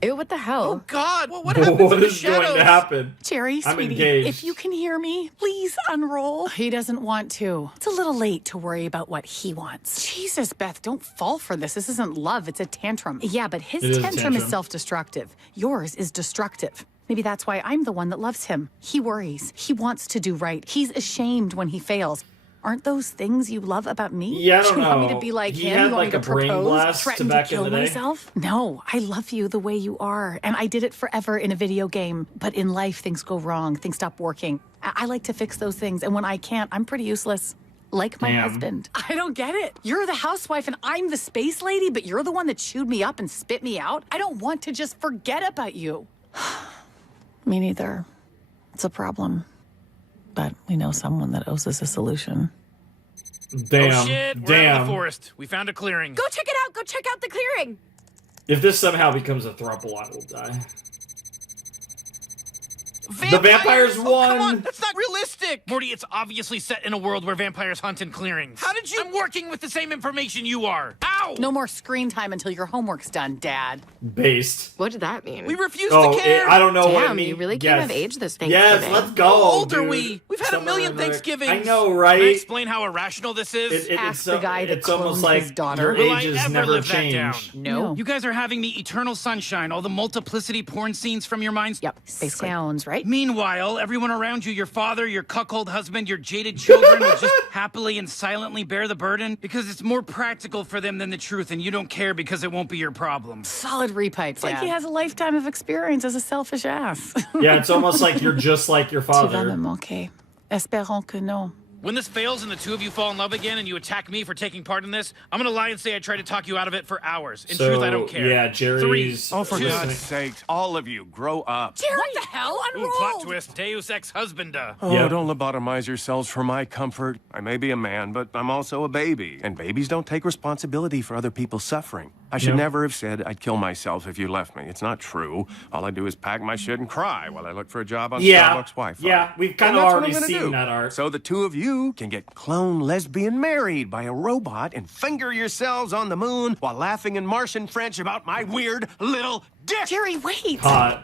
Ew, what the hell? Oh God! What happens in What the is going shadows? to happen? Jerry, I'm sweetie, engaged. if you can hear me, please unroll. He doesn't want to. It's a little late to worry about what he wants. Jesus, Beth, don't fall for this. This isn't love, it's a tantrum. Yeah, but his It is a tantrum is tantrum. self-destructive. Yours is destructive. Maybe that's why I'm the one that loves him. He worries. He wants to do right. He's ashamed when he fails. Aren't those things you love about me? Yeah, I don't you want me know. to be like He him? had You want like me a to brain propose? blast Threaten back to in kill the day. myself? No, I love you the way you are, and I did it forever in a video game. But in life, things go wrong. Things stop working. I like to fix those things, and when I can't, I'm pretty useless. Like my Damn. husband. I don't get it. You're the housewife and I'm the space lady, but you're the one that chewed me up and spit me out? I don't want to just forget about you. Me neither. It's a problem. But we know someone that owes us a solution. Damn. Oh shit, we're out in Damn. the forest. We found a clearing. Go check it out. Go check out the clearing. If this somehow becomes a throuple, I will die. The vampires Oh, won. come on, that's not realistic. Morty, it's obviously set in a world where vampires hunt in clearings. How did you? I'm working with the same information you are. Ow! No more screen time until your homework's done, Dad. Based. What did that mean? We refuse Oh, to care. I don't know what it Damn, means. you really came Yes. of age this Thanksgiving. Yes, let's go. How old are dude. we? We've had a million Thanksgivings. I know, Can I right? explain how irrational this is? Ask the guy that it's almost cloned like his daughter. your Will I ages ever never live that down? change. No. You guys are having me eternal sunshine, all the multiplicity porn scenes from your minds? Yep, basically. Sounds right. Meanwhile, everyone around you, your father, your cuckold husband, your jaded children will just happily and silently bear the burden because it's more practical for them than the truth, and you don't care because it won't be your problem. Solid repipe, It's like he has a lifetime of experience as a selfish ass. Yeah, it's almost like you're just like your Tu vas me father. manquer. Espérons que non. When this fails and the two of you fall in love again and you attack me for taking part in this, I'm gonna lie and say I tried to talk you out of it for hours. In truth, I don't care. Yeah, Jerry's. 3, Oh, for 2, God's sakes, all of you, grow up. Jerry, what the hell? Ooh, plot twist. Deus ex-husbanda. Oh, Yeah. don't lobotomize yourselves for my comfort. I may be a man, but I'm also a baby. And babies don't take responsibility for other people's suffering. I should No. never have said I'd kill myself if you left me. It's not true. All I do is pack my shit and cry while I look for a job on Yeah. Starbucks Wi-Fi. Yeah, we've kind And of that's what already I'm gonna seen do. that art. So the two of you can get clone lesbian married by a robot and finger yourselves on the moon while laughing in Martian French about my weird little dick. Jerry, wait. Hot.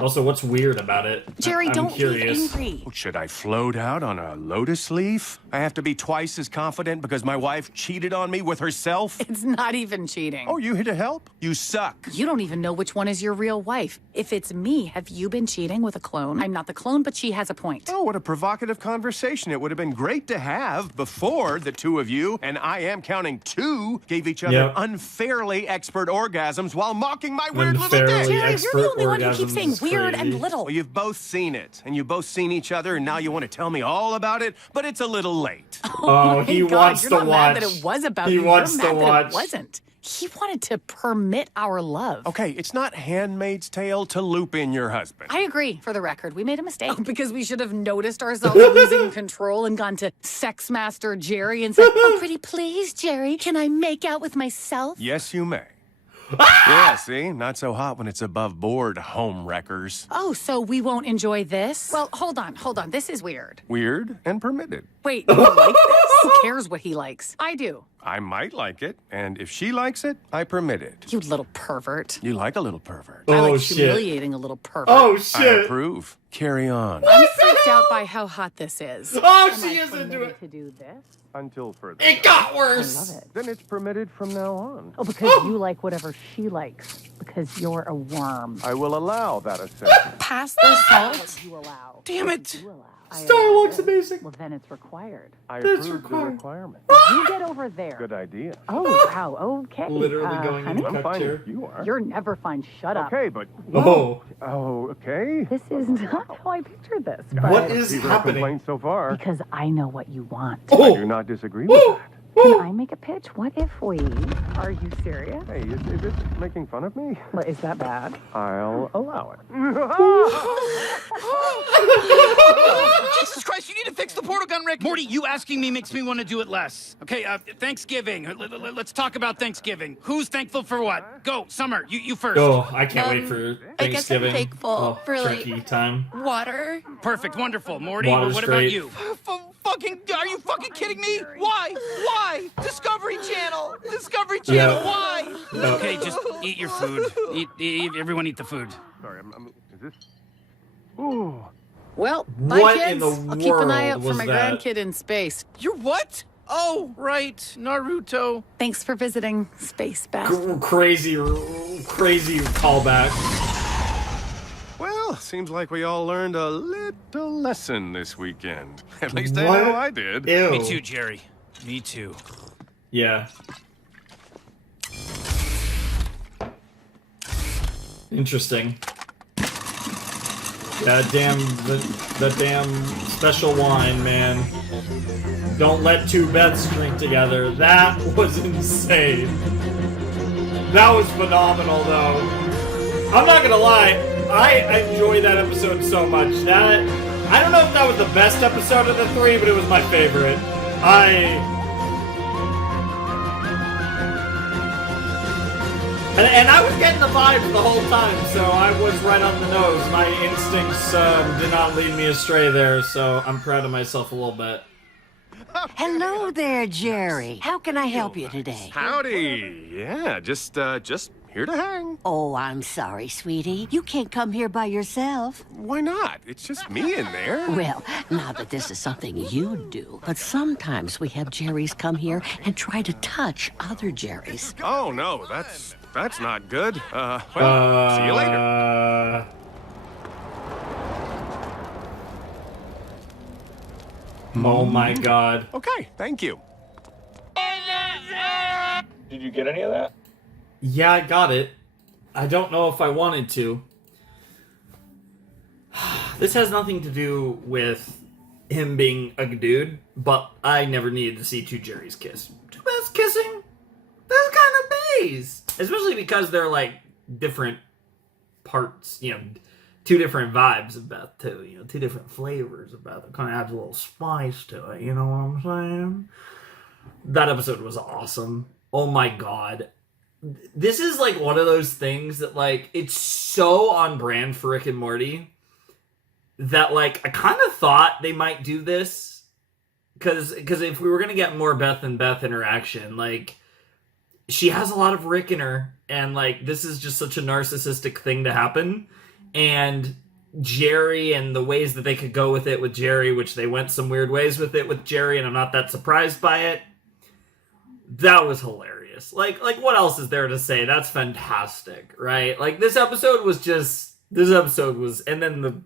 Also, what's weird about it? Jerry, I'm don't curious. be angry. Should I float out on a lotus leaf? I have to be twice as confident because my wife cheated on me with herself? It's not even cheating. Oh, you here to help? You suck. You don't even know which one is your real wife. If it's me, have you been cheating with a clone? I'm not the clone, but she has a point. Oh, what a provocative conversation. It would have been great to have before the two of you, and I am counting two, gave each other unfairly expert orgasms while mocking my weird little dick. Jerry, you're the only one who keeps saying weird and little. Well, you've both seen it, and you've both seen each other, and now you want to tell me all about it, but it's a little late. Oh, he wants you're to not watch. Mad that it was about He you. wants You're to mad watch. That it wasn't. He wanted to permit our love. Okay, it's not Handmaid's Tale to loop in your husband. I agree. For the record, we made a mistake because we should have noticed ourselves losing control and gone to Sex Master Jerry and said, "Oh, pretty please, Jerry, can I make out with myself?" Yes, you may. Yeah, see? Not so hot when it's above board, home wreckers. Oh, so we won't enjoy this? Well, hold on. This is weird. Weird and permitted. Wait, you like this? Who cares what he likes? I do. I might like it, and if she likes it, I permit it. You little pervert. You like a little pervert. I like humiliating a little pervert. Oh, I shit. approve. Carry on. I'm freaked out by how hot this is. Oh, Am she I is into it. to do this? Until further. It got worse. I love it. Then it's permitted from now on. Oh, because you like whatever she likes. Because you're a worm. I will allow that assessment. Pass the salt. You allow. Damn it! Star looks amazing. Well, then it's required. I That's approve the required. requirement. You get over there. Good idea. Oh, wow. Okay. Literally going honey, into I'm fine chair. if you are. You're never fine. Shut up. Okay, but... Oh. Oh, okay. This is not how I pictured this. What but- is Zero happening? complaints so far. Because I know what you want. Oh. I do not disagree with that. Can I make a pitch? What if we... Are you serious? Hey, is this making fun of me? Well, is that bad? I'll allow it. Jesus Christ, you need to fix the portal gun, Rick. Morty, you asking me makes me want to do it less. Okay, Thanksgiving. Let's talk about Thanksgiving. Who's thankful for what? Go, Summer, you first. Oh, I can't wait for I guess I'm Thanksgiving. thankful for, turkey time. water. Perfect, wonderful. Morty, Water's what great. about you? Are you fucking kidding me? Why? Discovery Channel! Discovery Channel, Yeah. why? No. Okay, just eat your food. Everyone eat the food. Sorry, is this... Ooh. Well, bye, What kids. in the I'll keep an eye world out for was my that? grandkid in space. You're what? Oh, right, Naruto. Thanks for visiting Space, Beth. Crazy callback. Well, seems like we all learned a little lesson this weekend. At least I What? know I did. Ew. Me too, Jerry. Me too. Yeah. Interesting. That damn special wine, man. Don't let two Beths drink together. That was insane. That was phenomenal, though. I'm not gonna lie, I enjoyed that episode so much. I don't know if that was the best episode of the three, but it was my favorite. And I was getting the vibes the whole time, so I was right on the nose. My instincts did not lead me astray there, so I'm proud of myself a little bit. Hello there, Jerry. How can I help you today? Howdy. Yeah, just here to hang. Oh, I'm sorry, sweetie. You can't come here by yourself. Why not? It's just me in there. Well, not that this is something you do, but sometimes we have Jerrys come here and try to touch other Jerrys. Oh, no, that's not good. Well, see you later. Oh my god. Okay, thank you. Did you get any of that? Yeah, I got it. I don't know if I wanted to. This has nothing to do with him being a dude, but I never needed to see two Jerrys kiss. Two Beths kissing? That's kind of base. Especially because they're like different parts, two different vibes of Beth too, two different flavors of Beth. It kind of adds a little spice to it, you know what I'm saying? That episode was awesome. Oh my god. This is like one of those things that like, it's so on brand for Rick and Morty that like, I kind of thought they might do this because if we were going to get more Beth and Beth interaction, like she has a lot of Rick in her and like, this is just such a narcissistic thing to happen. and Jerry and the ways that they could go with it with Jerry, which they went some weird ways with it with Jerry, and I'm not that surprised by it. That was hilarious. Like what else is there to say? That's fantastic, right? Like this episode was, and then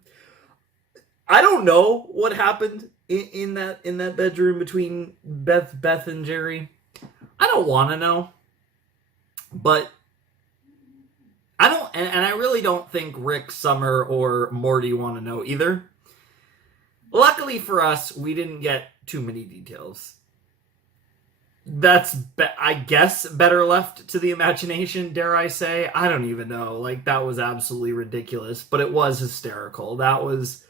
I don't know what happened in that bedroom between Beth and Jerry. I don't want to know, but I don't, and I really don't think Rick, Summer, or Morty want to know either. Luckily for us, we didn't get too many details. That's, I guess, better left to the imagination, dare I say. I don't even know. Like, that was absolutely ridiculous, but it was hysterical. That was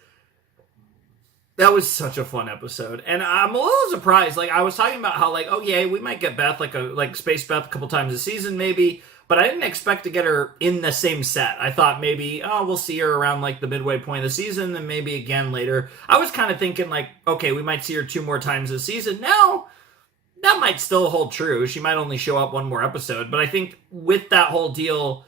such a fun episode. And I'm a little surprised. Like, I was talking about how, like, oh yeah, we might get Beth, like Space Beth a couple times a season, maybe. But I didn't expect to get her in the same set. I thought maybe, we'll see her around, like, the midway point of the season, and maybe again later. I was kind of thinking, like, okay, we might see her 2 more times this season. Now, that might still hold true. She might only show up 1 more episode. But I think with that whole deal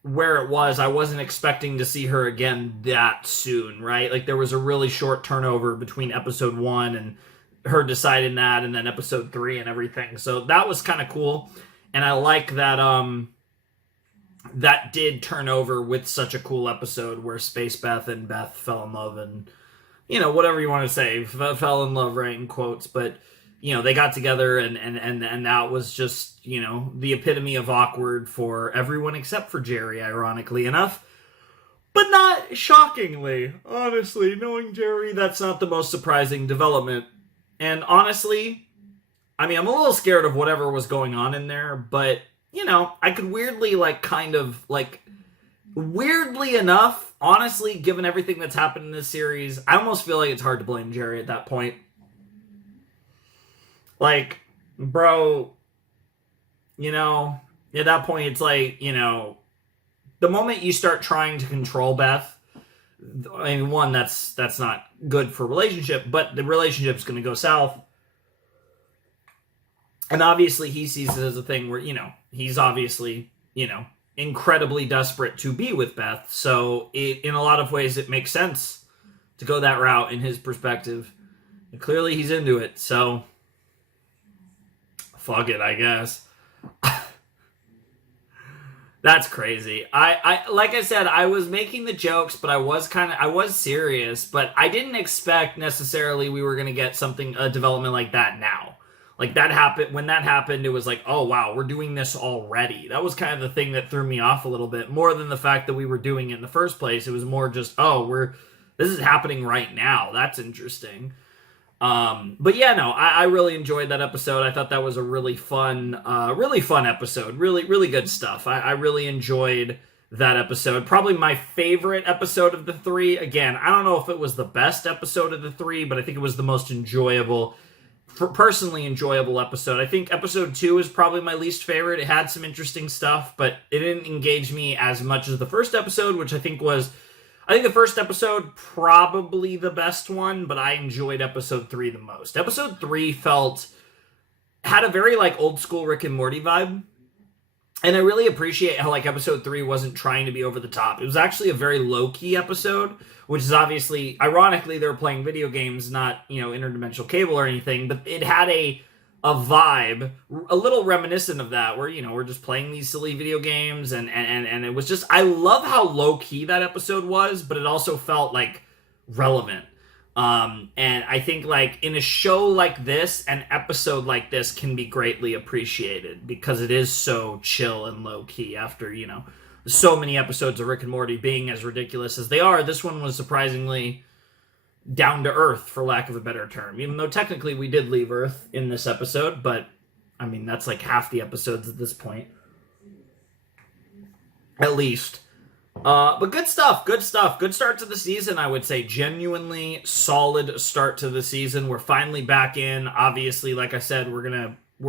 where it was, I wasn't expecting to see her again that soon, right? Like, there was a really short turnover between episode 1 and her deciding that, and then episode 3 and everything. So that was kind of cool. And I like that that did turn over with such a cool episode where Space Beth and Beth fell in love, and, whatever you want to say, fell in love, right, in quotes. But, they got together, and that was just, the epitome of awkward for everyone except for Jerry, ironically enough. But not shockingly. Honestly, knowing Jerry, that's not the most surprising development. And honestly, I mean, I'm a little scared of whatever was going on in there, but, I could weirdly, weirdly enough, honestly, given everything that's happened in this series, I almost feel like it's hard to blame Jerry at that point. Like, bro, at that point, it's like, the moment you start trying to control Beth, I mean, one, that's not good for a relationship, but the relationship's going to go south. And obviously he sees it as a thing where, he's obviously, incredibly desperate to be with Beth. So in a lot of ways, it makes sense to go that route in his perspective. And clearly he's into it. So fuck it, I guess. That's crazy. I like I said, I was making the jokes, but I was serious, but I didn't expect necessarily we were going to get a development like that now. Like, that happened, when that happened, it was like, oh wow, we're doing this already. That was kind of the thing that threw me off a little bit, more than the fact that we were doing it in the first place. It was more just, this is happening right now. That's interesting. But yeah, no, I really enjoyed that episode. I thought that was a really fun episode. Really, really good stuff. I really enjoyed that episode. Probably my favorite episode of the 3. Again, I don't know if it was the best episode of the 3, but I think it was the most personally enjoyable episode. I think episode 2 is probably my least favorite. It had some interesting stuff, but it didn't engage me as much as the first episode, which I think the first episode probably the best one, but I enjoyed episode 3 the most. Episode 3 had a very old school Rick and Morty vibe. And I really appreciate how episode 3 wasn't trying to be over the top. It was actually a very low-key episode, which is obviously, ironically, they were playing video games, not, interdimensional cable or anything, but it had a vibe, a little reminiscent of that, where, we're just playing these silly video games, and it was just, I love how low-key that episode was, but it also felt, relevant. And I think, in a show like this, an episode like this can be greatly appreciated, because it is so chill and low-key after, so many episodes of Rick and Morty being as ridiculous as they are. This one was surprisingly down to earth, for lack of a better term, even though technically we did leave Earth in this episode, but I mean, that's half the episodes at this point, at least. But good stuff. Good start to the season, I would say. Genuinely solid start to the season. We're finally back in. Obviously, like I said, we're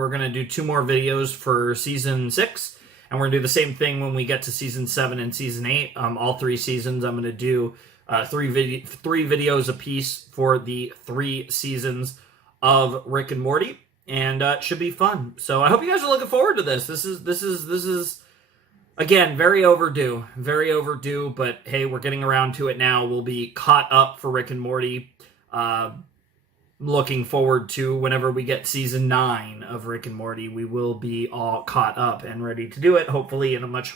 gonna do 2 more videos for season 6, and we're gonna do the same thing when we get to season 7 and season 8. All 3 seasons, I'm gonna do 3 videos a piece for the 3 seasons of Rick and Morty, and it should be fun. So I hope you guys are looking forward to this. This is Again, very overdue, but hey, we're getting around to it now. We'll be caught up for Rick and Morty. Looking forward to whenever we get season 9 of Rick and Morty, we will be all caught up and ready to do it, hopefully in a much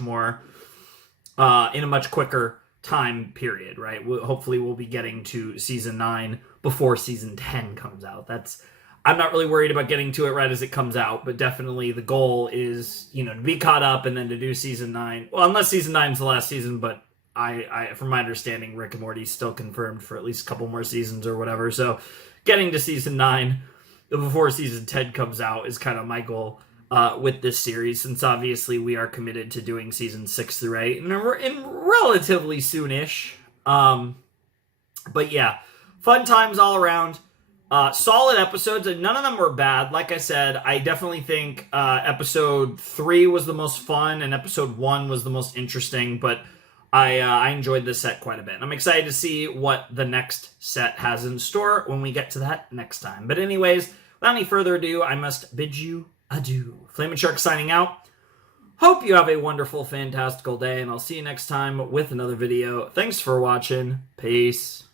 quicker time period, right? Hopefully we'll be getting to season 9 before season 10 comes out. I'm not really worried about getting to it right as it comes out, but definitely the goal is, to be caught up and then to do season 9. Well, unless season 9 is the last season, but I from my understanding, Rick and Morty is still confirmed for at least a couple more seasons or whatever. So getting to season 9 before season 10 comes out is kind of my goal with this series, since obviously we are committed to doing season 6 through 8, and we're in relatively soonish. But yeah, fun times all around. Solid episodes, and none of them were bad. Like I said, I definitely think episode 3 was the most fun, and episode 1 was the most interesting, but I enjoyed this set quite a bit. I'm excited to see what the next set has in store when we get to that next time. But anyways, without any further ado, I must bid you adieu. Flamin' Shark signing out. Hope you have a wonderful, fantastical day, and I'll see you next time with another video. Thanks for watching. Peace.